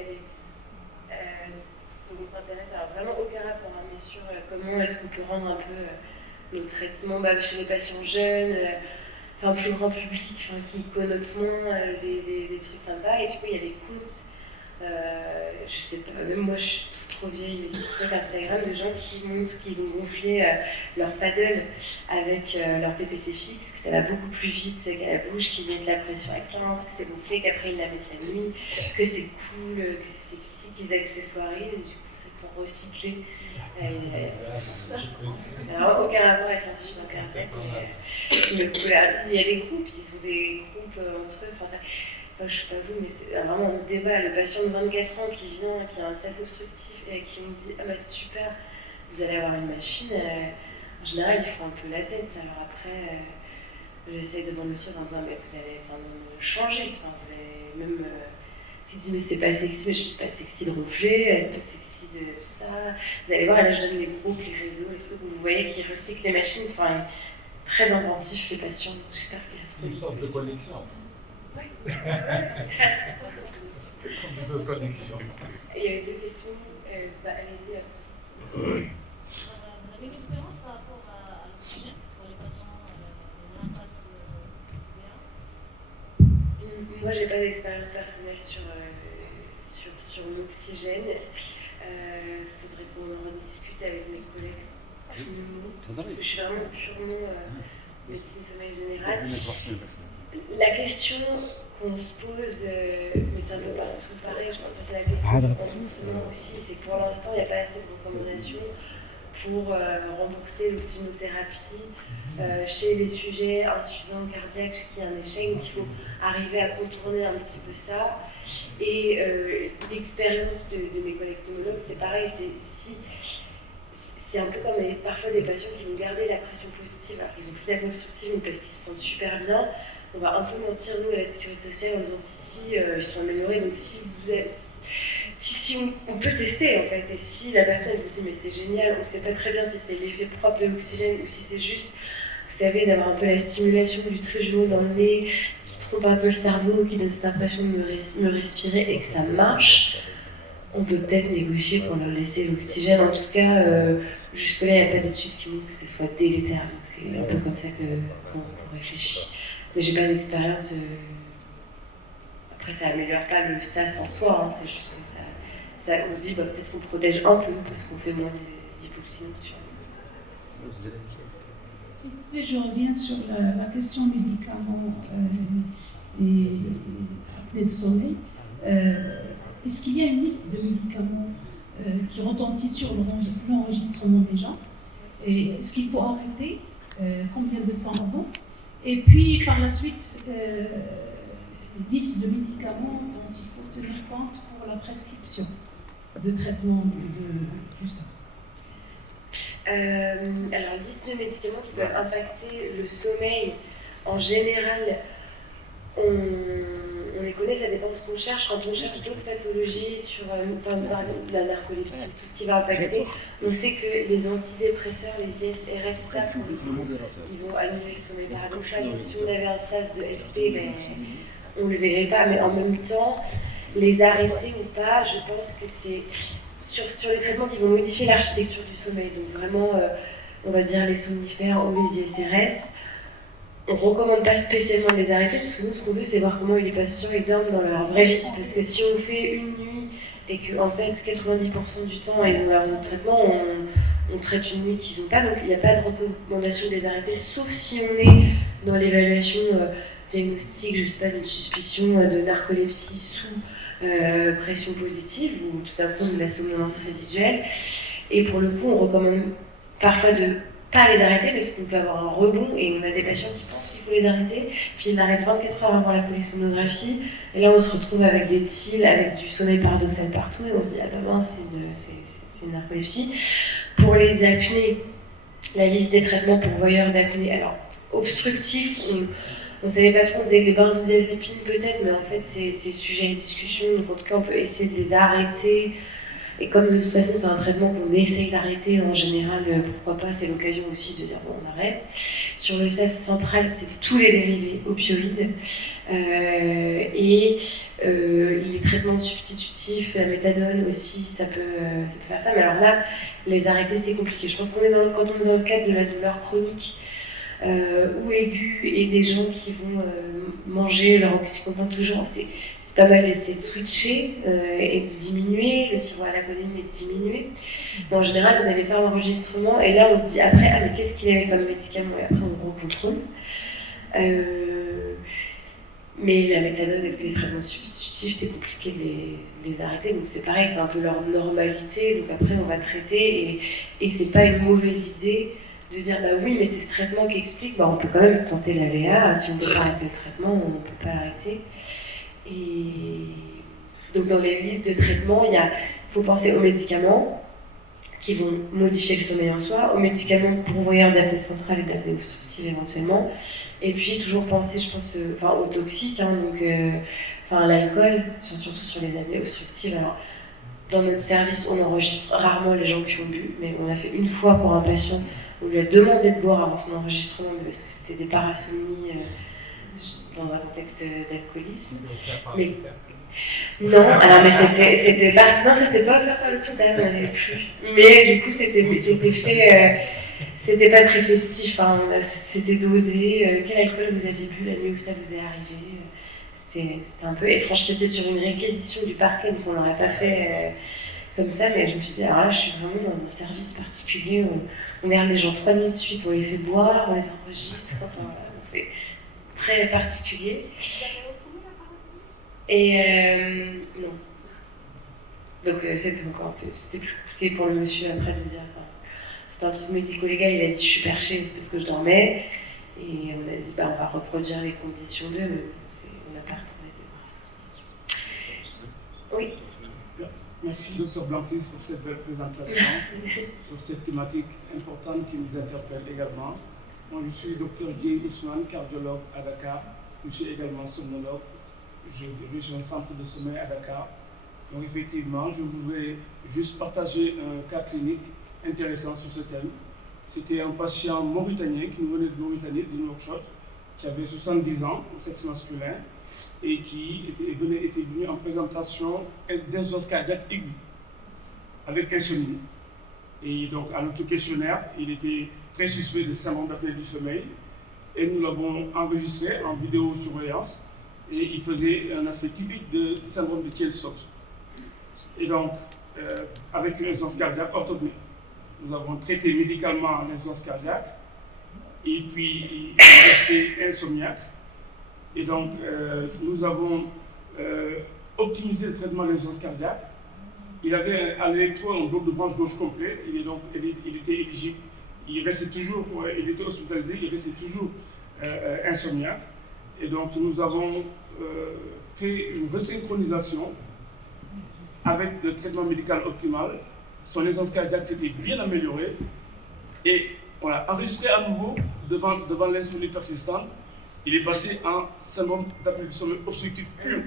ce qu'on s'intéresse, alors vraiment aucun rapport, mais sur comment est-ce qu'on peut rendre un peu nos traitements chez les patients jeunes, enfin plus grand public, qui connotent moins des trucs sympas. Et du coup, il y a des comptes. Je sais pas, même moi je suis trop vieille, mais TikTok, Instagram, de gens qui montrent qu'ils ont gonflé leur paddle avec leur PPC fixe, que ça va beaucoup plus vite qu'à la bouche, qu'ils mettent la pression à 15, que c'est gonflé, qu'après ils la mettent la nuit, que c'est cool, que c'est sexy, qu'ils accessoirisent, et du coup c'est pour recycler. Alors, aucun rapport avec l'insuffisance cardiaque, mais il y a des groupes, ils ont des groupes entre eux. Enfin, je sais pas vous, mais c'est vraiment un autre débat. Le patient de 24 ans qui vient, qui a un sas obstructif et qui me dit « Ah bah c'est super, vous allez avoir une machine », en général, ils font un peu la tête. Alors après, j'essaie de vendre le truc en disant « Mais vous allez être un homme changé, enfin, vous allez même… Tu te dis « Mais c'est pas sexy, mais c'est pas sexy de ronfler, c'est pas sexy de tout ça. » Vous allez voir, et là je donne les groupes, les réseaux, les trucs où vous voyez qu'ils recyclent les machines. Enfin, c'est très inventif les patients. J'espère qu'il a trouvé une sorte de connexion. Oui, c'est ça. Comme une connexion. Et il y avait deux questions. Allez-y. Vous avez une expérience par rapport à l'oxygène pour les patients de l'impasse VA? Moi, j'ai pas d'expérience personnelle sur l'oxygène. Faudrait qu'on en rediscute avec mes collègues. Parce que je suis vraiment purement médecine sommeil générale. La question qu'on se pose, mais c'est un peu partout pareil, je pense que c'est la question du remboursement aussi, c'est que pour l'instant, il n'y a pas assez de recommandations pour rembourser l'oxygénothérapie chez les sujets insuffisants cardiaques, chez qui il y a un échec. Donc il faut arriver à contourner un petit peu ça. Et l'expérience de mes collègues pneumologues, c'est pareil, c'est un peu comme parfois des patients qui vont garder la pression positive alors qu'ils n'ont plus d'apnée obstructive, mais parce qu'ils se sentent super bien. On va un peu mentir, nous, à la sécurité sociale, en disant si, ils sont améliorés, donc si on peut tester, en fait, et si la personne vous dit mais c'est génial, on ne sait pas très bien si c'est l'effet propre de l'oxygène ou si c'est juste savez, d'avoir un peu la stimulation du trigeminaux dans le nez, qui trompe un peu le cerveau, qui donne cette impression de me respirer et que ça marche, on peut peut-être négocier pour leur laisser l'oxygène. En tout cas, jusque-là, il n'y a pas d'études qui montrent que ce soit délétère. Donc c'est un peu comme ça qu'on réfléchit. Mais j'ai pas d'expérience. Après, ça améliore pas le SAS en soi, hein, c'est juste que ça, on se dit peut-être qu'on protège un peu parce qu'on fait moins d'hypoxie nocturne. S'il vous plaît, je reviens sur la question médicaments et apnée de sommeil. Est-ce qu'il y a une liste de médicaments qui retentissent sur l'enregistrement des gens? Et est-ce qu'il faut arrêter? Combien de temps avant? Et puis, par la suite, une liste de médicaments dont il faut tenir compte pour la prescription de traitement du SARS. Alors, liste de médicaments qui peuvent impacter le sommeil, en général, on les connaît, ça dépend de ce qu'on cherche. Quand on cherche d'autres pathologies, sur la narcolepsie, tout ce qui va impacter, on sait que les antidépresseurs, les ISRS, ça, ils vont annuler le sommeil paradoxal. Donc, si on avait un SAS de SP, on ne le verrait pas, mais en même temps, les arrêter ou pas, je pense que c'est sur les traitements qui vont modifier l'architecture du sommeil. Donc vraiment, on va dire les somnifères ou les ISRS, on ne recommande pas spécialement de les arrêter, parce que nous, ce qu'on veut, c'est voir comment les patients ils dorment dans leur vraie vie. Parce que si on fait une nuit et que en fait 90% du temps ils ont leurs autres traitements, on traite une nuit qu'ils n'ont pas, donc il n'y a pas de recommandation de les arrêter, sauf si on est dans l'évaluation diagnostique, je sais pas, d'une suspicion de narcolepsie sous pression positive ou tout d'un coup de la somnolence résiduelle. Et pour le coup, on recommande parfois de pas les arrêter parce qu'on peut avoir un rebond et on a des patients qui pensent qu'il faut les arrêter, puis ils l'arrêtent 24 heures avant la polysomnographie et là on se retrouve avec des TIL, avec du sommeil paradoxal partout et on se dit ah ben mince, c'est une narcolepsie. Pour les apnées, la liste des traitements pour voyeurs d'apnée, alors obstructif, on ne savait pas trop, on disait que les benzodiazépines peut-être, mais en fait c'est sujet à discussion, donc en tout cas on peut essayer de les arrêter. Et comme de toute façon c'est un traitement qu'on essaye d'arrêter en général, pourquoi pas, c'est l'occasion aussi de dire bon on arrête. Sur le SAS central, c'est tous les dérivés opioïdes et les traitements substitutifs, la méthadone aussi, ça peut faire ça. Mais alors là, les arrêter c'est compliqué. Je pense qu'on est quand on est dans le cadre de la douleur chronique ou aiguë et des gens qui vont manger leur oxycontin toujours, c'est pas mal d'essayer de switcher et de diminuer, le sirop à la codéine et de diminuer. Mais en général, vous allez faire l'enregistrement et là on se dit après, ah mais qu'est-ce qu'il avait comme médicament et après on recontrôle. Mais la méthadone avec les traitements substitutifs, c'est compliqué de les arrêter, donc c'est pareil, c'est un peu leur normalité, donc après on va traiter et c'est pas une mauvaise idée de dire bah oui mais c'est ce traitement qui explique, bah on peut quand même tenter la VA, si on peut pas arrêter le traitement, on ne peut pas l'arrêter. Et donc dans les listes de traitements, il faut penser aux médicaments qui vont modifier le sommeil en soi, aux médicaments pourvoyeurs d'apnée centrale et d'apnée obstructive éventuellement, et puis toujours penser, je pense, aux toxiques, hein, donc l'alcool, surtout sur les apnées obstructives. Alors, dans notre service, on enregistre rarement les gens qui ont bu, mais on l'a fait une fois pour un patient. On lui a demandé de boire avant son enregistrement, mais parce que c'était des parasomnies dans un contexte d'alcoolisme. Mais non, alors mais c'était pas offert par l'hôpital, on n'avait plus. Mais du coup c'était fait, c'était pas très festif, hein, c'était dosé. Quel alcool vous aviez bu la nuit où ça vous est arrivé? C'était un peu étrange, c'était sur une réquisition du parquet, donc on l'aurait pas fait comme ça, mais je me suis dit, alors là je suis vraiment dans un service particulier où on garde les gens 3 nuits de suite, on les fait boire, on les enregistre, enfin, c'est très particulier. Et non. Donc c'était encore un peu, c'était plus compliqué pour le monsieur après de dire, c'était un truc médico-légal, il a dit je suis perché, c'est parce que je dormais, et on a dit bah on va reproduire les conditions d'eux, mais on n'a pas retrouvé de bras. Oui. Merci Dr Blanquis pour cette belle présentation, sur cette thématique importante qui nous interpelle également. Moi je suis Dr Dieye Ousmane, cardiologue à Dakar, je suis également somnologue, je dirige un centre de sommeil à Dakar. Donc effectivement, je voudrais juste partager un cas clinique intéressant sur ce thème. C'était un patient mauritanien qui nous venait de Mauritanie, de Nouakchott, qui avait 70 ans, sexe masculin, et qui était venu en présentation d'insuffisance cardiaque aiguë, avec insomnie. Et donc, à notre questionnaire, il était très suspect de syndrome d'apnée du sommeil, et nous l'avons enregistré en vidéosurveillance, et il faisait un aspect typique de syndrome de Kiel-Stokes. Et donc, avec une insuffisance cardiaque orthognée. Nous avons traité médicalement l'insuffisance cardiaque, et puis il est resté insomniaque. Et donc, nous avons optimisé le traitement de l'insuffisance cardiaque. Il avait à l'électro un bloc de branche gauche complet, il était éligible. Il était hospitalisé, il restait toujours insomniaque. Et donc, nous avons fait une resynchronisation avec le traitement médical optimal. Son insuffisance cardiaque s'était bien améliorée et on l'a enregistré à nouveau devant l'insomnie persistante. Il est passé en syndrome d'apnée du sommeil obstructif pur.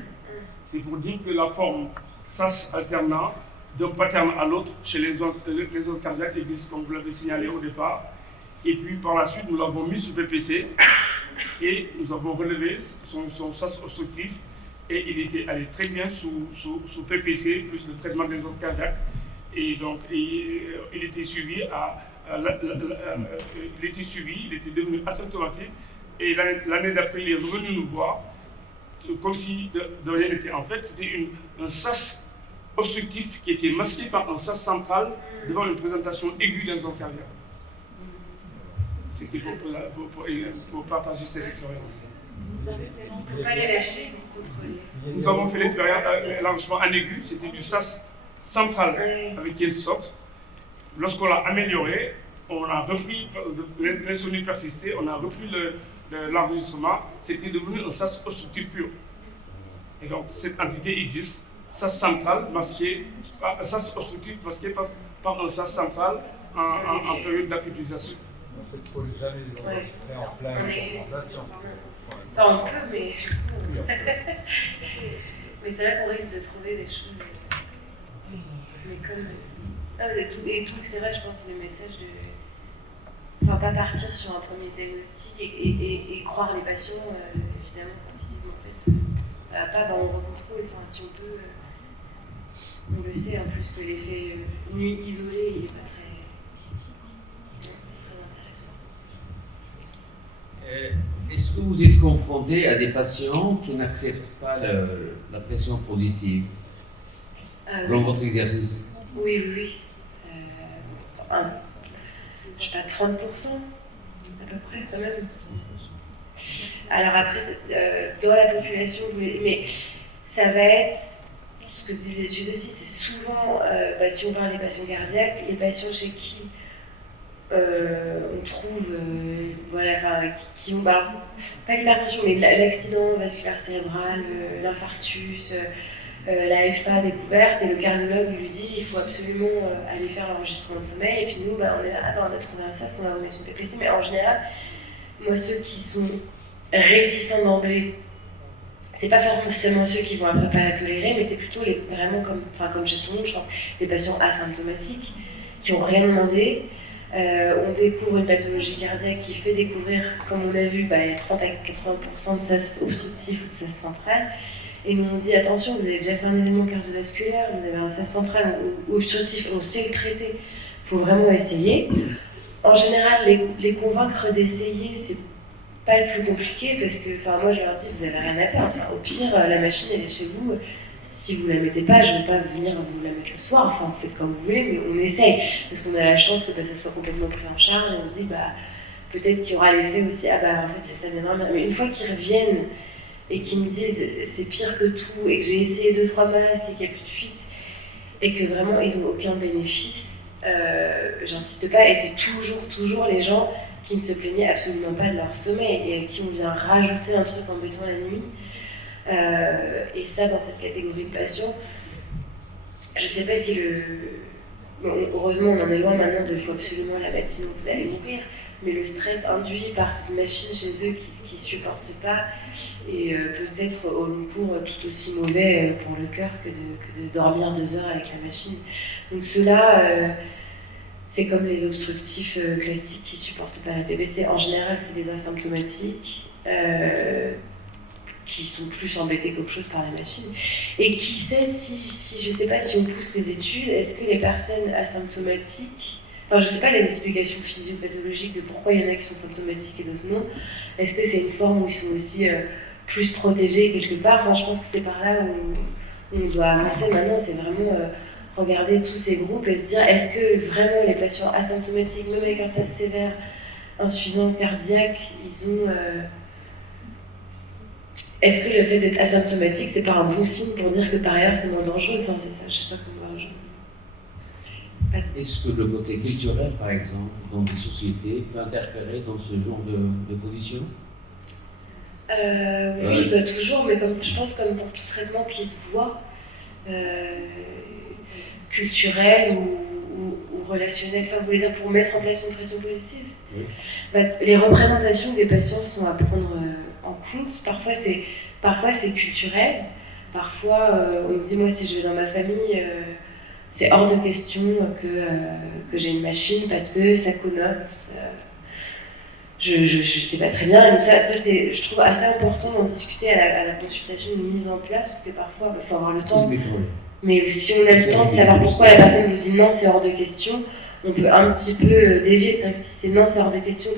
C'est pour dire que la forme SAS alternant d'un pattern à l'autre chez les insuffisants cardiaques existe, comme vous l'avez signalé au départ. Et puis par la suite, nous l'avons mis sous PPC et nous avons relevé son SAS obstructif et il était allé très bien sous PPC plus le traitement de l'insuffisance cardiaque. Et donc, il était suivi, il était devenu asymptomatique. Et l'année d'après, il est revenu nous voir, comme si de rien n'était. En fait, c'était un SAS obstructif qui était masqué par un SAS central devant une présentation aiguë d'insuffisance cardiaque. C'était pour partager cette expérience. Il ne faut pas les lâcher, il faut contrôler. Nous avons fait l'expérience, l'enregistrement en aigu, c'était du SAS central avec Kiel-Stokes. Lorsqu'on l'a amélioré, on a repris, l'insomnie persistait, on a repris l'enregistrement, c'était devenu un SAS obstructif pur. Et donc cette entité existe, SAS central masqué, SAS obstructif masqué par un SAS central en période d'acutisation. En fait, il faut jamais les enregistrer en pleine translation. Enfin, on peut, mais mais c'est vrai qu'on risque de trouver des choses. Mais comme. Et tout, c'est vrai, je pense, le message de. Enfin, pas partir sur un premier diagnostic et croire les patients, évidemment, quand ils disent en fait, ça va pas, on recontrôle, enfin, si on peut. On le sait en plus que l'effet nuit isolé, il n'est pas très. C'est très intéressant. Est-ce que vous êtes confronté à des patients qui n'acceptent pas la pression positive dans votre exercice? Oui. Je sais pas, 30% à peu près, quand même. Alors après, dans la population, mais ça va être, ce que disent les études aussi, c'est souvent, si on parle des patients cardiaques, les patients chez qui on trouve, qui ont, pas l'hypertension, mais l'accident vasculaire cérébral, l'infarctus, la FA découverte, et le cardiologue lui dit il faut absolument aller faire l'enregistrement de sommeil, et puis nous, on est là, on a trouvé un SAS, on va remettre une PPC, mais en général, moi, ceux qui sont réticents d'emblée, c'est pas forcément ceux qui vont après pas la tolérer, mais c'est plutôt vraiment comme chez tout le monde, je pense, les patients asymptomatiques qui n'ont rien demandé. On découvre une pathologie cardiaque qui fait découvrir, comme on a vu, il y a 30 à 80% de SAS obstructif ou de SAS central. Et nous on dit attention, vous avez déjà fait un événement cardiovasculaire, vous avez un SAS central ou obstructif, on sait le traiter, il faut vraiment essayer. En général, les convaincre d'essayer, c'est pas le plus compliqué parce que, moi je leur dis, vous avez rien à perdre. Au pire, la machine elle est chez vous. Si vous la mettez pas, je ne vais pas venir vous la mettre le soir. Vous faites comme vous voulez, mais on essaye parce qu'on a la chance que ça soit complètement pris en charge et on se dit, peut-être qu'il y aura l'effet aussi. En fait, ça viendra bien. Mais une fois qu'ils reviennent et qu'ils me disent, c'est pire que tout et que j'ai essayé 2-3 masques et qu'il n'y a plus de fuite et que vraiment ils n'ont aucun bénéfice, j'insiste pas. Et c'est toujours les gens qui ne se plaignaient absolument pas de leur sommeil et à qui on vient rajouter un truc embêtant la nuit. Et ça, dans cette catégorie de patients, je ne sais pas si heureusement, on en est loin maintenant de il faut absolument la mettre, sinon vous allez mourir. Mais le stress induit par cette machine chez eux qui ne supportent pas et peut-être au long cours tout aussi mauvais pour le cœur que de dormir 2 heures avec la machine. Donc ceux-là, c'est comme les obstructifs classiques qui ne supportent pas la PVC. En général, c'est des asymptomatiques qui sont plus embêtés qu'autre chose par la machine. Et qui sait si je ne sais pas si on pousse les études, est-ce que les personnes asymptomatiques, enfin je ne sais pas les explications physiopathologiques de pourquoi il y en a qui sont symptomatiques et d'autres non, est-ce que c'est une forme où ils sont aussi plus protégés quelque part? Enfin je pense que c'est par là où on doit avancer maintenant, c'est vraiment regarder tous ces groupes et se dire est-ce que vraiment les patients asymptomatiques, même avec un SAS sévère, insuffisance cardiaque, ils ont... Est-ce que le fait d'être asymptomatique, c'est pas un bon signe pour dire que par ailleurs c'est moins dangereux? Enfin, c'est ça, je sais pas comment. Est-ce que le côté culturel, par exemple, dans des sociétés, peut interférer dans ce genre de position? Oui, bah, toujours, mais comme, je pense comme pour tout traitement qui se voit, culturel ou relationnel, enfin, vous voulez dire pour mettre en place une pression positive? Oui. Bah, les représentations des patients sont à prendre en compte. Parfois c'est culturel. Parfois, on me dit, moi, si je vais dans ma famille, c'est hors de question que j'ai une machine parce que ça connote. Je sais pas très bien. Et donc ça c'est, je trouve assez important d'en discuter à la consultation, une mise en place, parce que parfois, il faut avoir le temps. Mais si on a le temps de savoir pourquoi la personne vous dit non, c'est hors de question, on peut un petit peu dévier. C'est vrai que si c'est non, c'est hors de question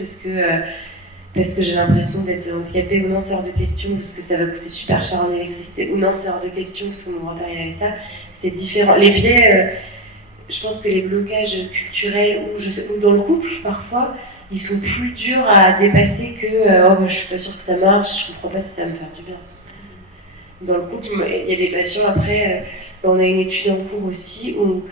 parce que j'ai l'impression d'être handicapée, ou non, c'est hors de question parce que ça va coûter super cher en électricité, ou non, c'est hors de question parce que mon grand-père il avait ça, c'est différent. Les biais, je pense que les blocages culturels ou dans le couple, parfois, ils sont plus durs à dépasser que je suis pas sûre que ça marche, je comprends pas si ça va me faire du bien. Dans le couple, il y a des patients, après, on a une étude en cours aussi où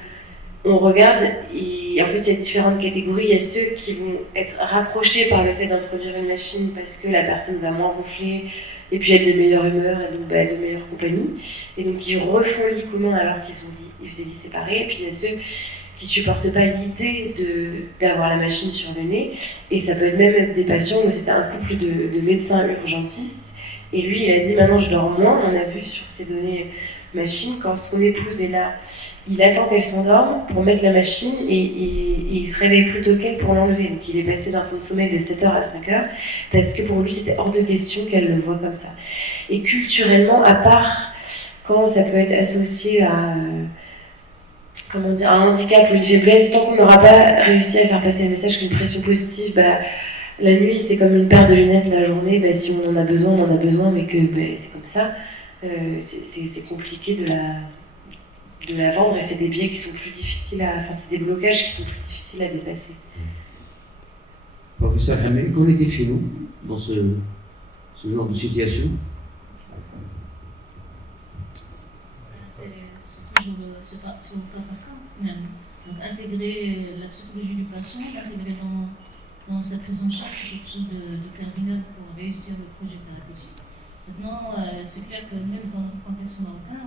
on regarde, et en fait il y a différentes catégories. Il y a ceux qui vont être rapprochés par le fait d'introduire une machine parce que la personne va moins ronfler et puis être de meilleure humeur et donc de meilleure compagnie. Et donc ils refont lit commun alors qu'ils faisaient lit séparé. Et puis il y a ceux qui supportent pas l'idée d'avoir la machine sur le nez. Et ça peut être même des patients, où c'était un couple de médecins urgentistes. Et lui il a dit maintenant je dors moins, on a vu sur ces données machine, quand son épouse est là, il attend qu'elle s'endorme pour mettre la machine et il se réveille plus tôt qu'elle pour l'enlever. Donc il est passé d'un temps de sommeil de 7h à 5h parce que pour lui c'était hors de question qu'elle le voit comme ça. Et culturellement, à part quand ça peut être associé à un handicap ou une faiblesse, tant qu'on n'aura pas réussi à faire passer le message qu'une pression positive, la nuit c'est comme une paire de lunettes, la journée si on en a besoin, on en a besoin, mais que c'est comme ça. C'est compliqué de la vendre et c'est des biais qui sont plus difficiles c'est des blocages qui sont plus difficiles à dépasser. Professeur Hamel, qu'en est-il chez nous dans ce genre de situation? C'est toujours ce cas par cas, finalement. Donc intégrer la psychologie du patient, l'intégrer dans sa prise en charge, c'est quelque chose de cardinal pour réussir le projet thérapeutique. Maintenant, c'est clair que même dans le contexte marocain,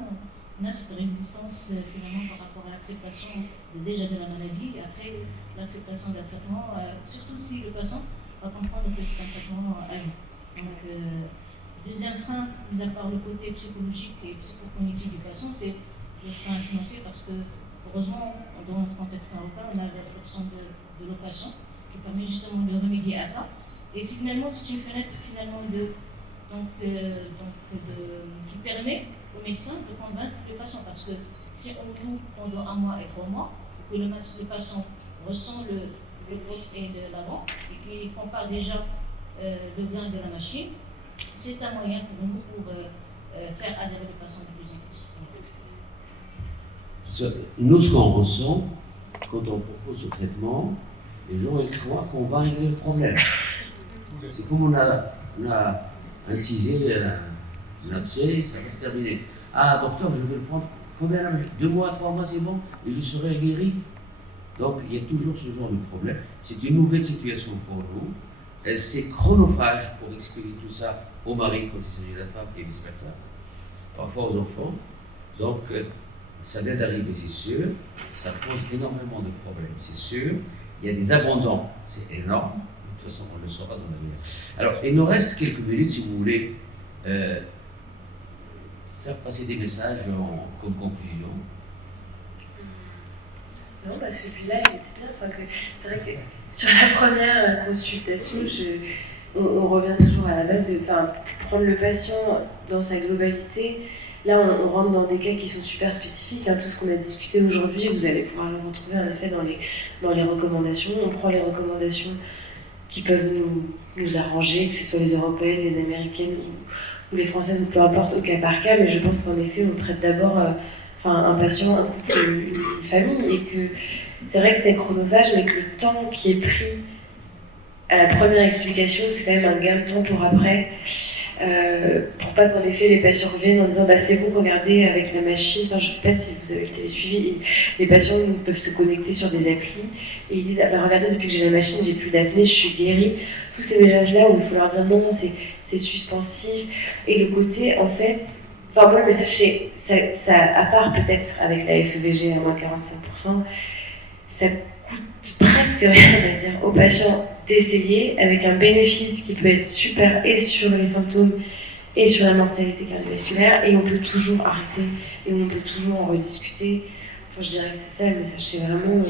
on a cette résistance finalement par rapport à l'acceptation déjà de la maladie et après l'acceptation d'un traitement, surtout si le patient va comprendre que c'est un traitement à vie. Donc, deuxième frein, mis à part le côté psychologique et psychocognitif du patient, c'est le frein financier parce que, heureusement, dans notre contexte marocain, on a l'option de location qui permet justement de remédier à ça. Et c'est une fenêtre finalement qui permet au médecin de convaincre le patient, parce que si on loue pendant un mois et 3 mois, que le patient ressent le poste et de l'avant, et qu'il compare déjà le gain de la machine, c'est un moyen pour nous pour faire adhérer le patient de plus en plus. Nous, ce qu'on ressent, quand on propose ce traitement, les gens ils croient qu'on va régler le problème. C'est comme on a incisé un abcès, ça va se terminer. Ah, docteur, je vais le prendre combien? 2 mois, 3 mois, c'est bon, et je serai guéri. Donc, il y a toujours ce genre de problème. C'est une nouvelle situation pour nous. C'est chronophage pour expliquer tout ça au mari quand il s'agit de la femme et vice-versa, parfois aux enfants. Donc, ça vient d'arriver, c'est sûr. Ça pose énormément de problèmes, c'est sûr. Il y a des abandons, c'est énorme. De toute façon, on le saura dans l'avenir. Alors, il nous reste quelques minutes, si vous voulez, faire passer des messages comme conclusion. Non, parce que puis là, il était bien. Enfin, c'est vrai que sur la première consultation, on revient toujours à la base de prendre le patient dans sa globalité. Là, on rentre dans des cas qui sont super spécifiques. Tout ce qu'on a discuté aujourd'hui, vous allez pouvoir le retrouver en effet dans les recommandations. On prend les recommandations qui peuvent nous arranger, que ce soit les européennes, les américaines ou les françaises, ou peu importe, au cas par cas. Mais je pense qu'en effet, on traite d'abord un patient, un couple, une famille, et que c'est vrai que c'est chronophage, mais que le temps qui est pris à la première explication, c'est quand même un gain de temps pour après. Pour pas qu'en effet les patients reviennent en disant c'est bon, regardez avec la machine, je sais pas si vous avez le télésuivi, les patients peuvent se connecter sur des applis et ils disent regardez, depuis que j'ai la machine, j'ai plus d'apnée, je suis guérie. Tous ces mélanges-là où il faut leur dire non, c'est suspensif. Et le côté, en fait, moi le message c'est, ça, à part peut-être avec la FEVG à moins 45%, ça coûte presque rien, on va dire, aux patients d'essayer avec un bénéfice qui peut être super et sur les symptômes et sur la mortalité cardiovasculaire, et on peut toujours arrêter et on peut toujours en rediscuter. Je dirais que c'est ça le message, c'est vraiment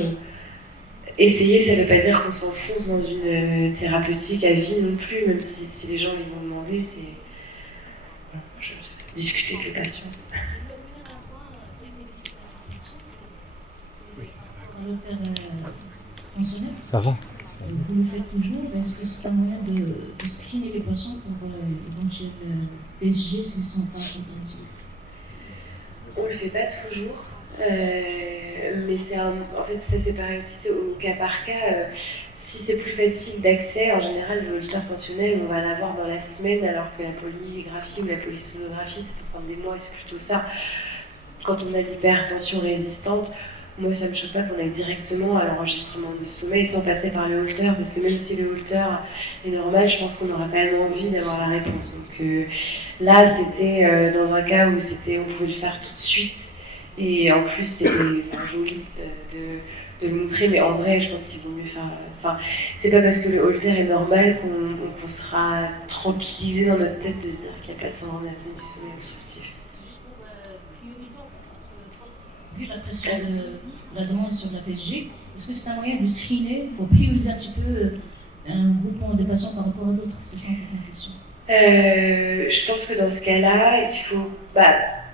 essayer. Ça ne veut pas dire qu'on s'enfonce dans une thérapeutique à vie non plus, même si les gens ils vont demander, c'est discuter avec les patients. Ça va. Vous le faites toujours, est-ce que c'est un moyen de screener les patients pour éventuel PSG s'ils ne sont pas symptomatiques? On ne le fait pas toujours, mais en fait ça c'est pareil aussi, c'est au cas par cas. Si c'est plus facile d'accès, en général le holter tensionnel on va l'avoir dans la semaine, alors que la polygraphie ou la polysonographie ça peut prendre des mois, et c'est plutôt ça. Quand on a l'hypertension résistante, moi, ça ne me choque pas qu'on aille directement à l'enregistrement du sommeil sans passer par le holter, parce que même si le holter est normal, je pense qu'on aura quand même envie d'avoir la réponse. Donc là, c'était dans un cas où on pouvait le faire tout de suite, et en plus, c'était joli de le montrer, mais en vrai, je pense qu'il vaut mieux faire... c'est pas parce que le holter est normal qu'on sera tranquillisé dans notre tête de dire qu'il n'y a pas de syndrome d'apnée du sommeil obstructif. Vu la pression de la demande sur la PSG, est-ce que c'est un moyen de screener pour prioriser un petit peu un groupement de patients par rapport à d'autres? C'est ça ma question. Je pense que dans ce cas-là, il faut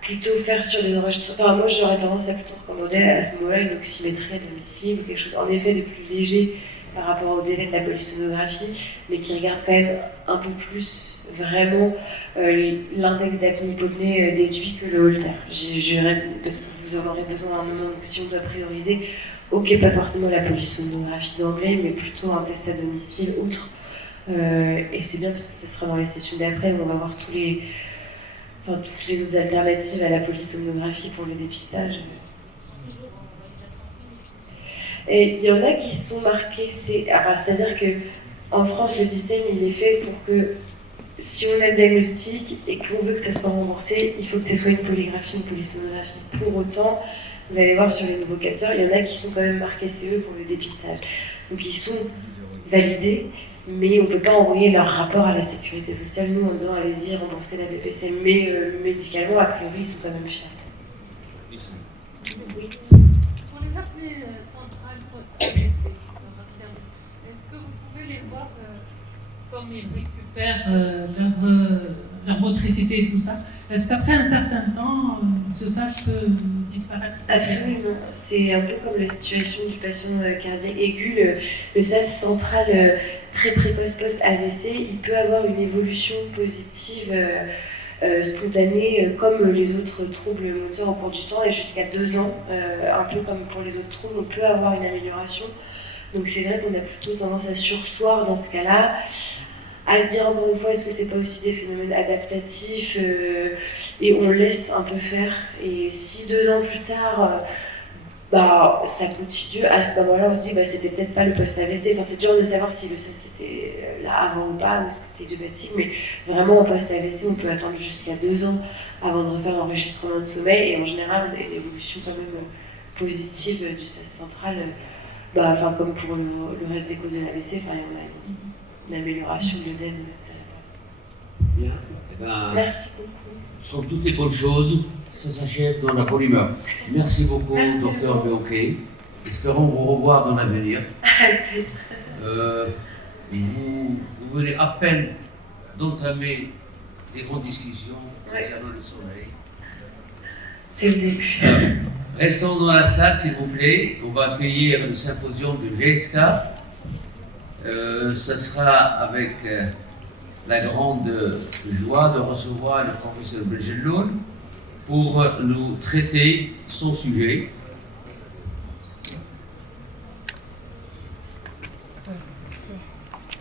plutôt faire sur des enregistrements. Moi, j'aurais tendance à plutôt recommander à ce moment-là une oxymétrie à domicile ou quelque chose en effet de plus léger par rapport au délai de la polysonographie, mais qui regarde quand même un peu plus vraiment l'index d'apnée-hypopnée déduit que le holter. Parce que vous en aurez besoin à un moment, donc si on doit prioriser, ok, pas forcément la polysonographie d'emblée, mais plutôt un test à domicile outre. Et c'est bien parce que ce sera dans les sessions d'après où on va voir toutes les autres alternatives à la polysomnographie pour le dépistage. Et il y en a qui sont marqués, c'est-à-dire qu'en France, le système il est fait pour que si on a le diagnostic et qu'on veut que ça soit remboursé, il faut que ce soit une polygraphie, une polysonographie. Pour autant, vous allez voir sur les nouveaux capteurs, il y en a qui sont quand même marqués CE pour le dépistage. Donc ils sont validés, mais on ne peut pas envoyer leur rapport à la sécurité sociale, nous, en disant allez-y, remboursez la BPC. Mais médicalement, a priori, ils sont quand même fiers. Oui. Pour les apnées centrales post-AVC, est-ce que vous pouvez les voir comme ils récupèrent leur motricité et tout ça? Est-ce qu'après un certain temps, ce sas peut disparaître? Absolument. C'est un peu comme la situation du patient cardiaque aigu. Le sas central très précoce post-AVC, il peut avoir une évolution positive spontanée comme les autres troubles moteurs au cours du temps et jusqu'à 2 ans. Un peu comme pour les autres troubles, on peut avoir une amélioration. Donc c'est vrai qu'on a plutôt tendance à surseoir dans ce cas-là, à se dire encore une fois, est-ce que c'est pas aussi des phénomènes adaptatifs et on laisse un peu faire. Et si 2 ans plus tard, ça continue, à ce moment-là, on se dit c'était peut-être pas le post-AVC. Enfin, c'est dur de savoir si le SAS c'était là avant ou pas, ou est-ce que c'était idiopathique, mais vraiment en post-AVC, on peut attendre jusqu'à 2 ans avant de refaire l'enregistrement de sommeil. Et en général, on a une évolution quand même positive du SAS central, comme pour le reste des causes de l'AVC, on a une amélioration de l'œdème. Bien. Merci beaucoup. Comme toutes les bonnes choses, ça s'achève dans la bonne humeur. Merci beaucoup, Dr. Béoquet. Espérons vous revoir dans l'avenir. Avec plaisir. Vous venez à peine d'entamer des grandes discussions concernant le soleil. C'est le début. Restons dans la salle, s'il vous plaît. On va accueillir le symposium de GSK. Ce sera avec la grande joie de recevoir le professeur Belgelloun pour nous traiter son sujet.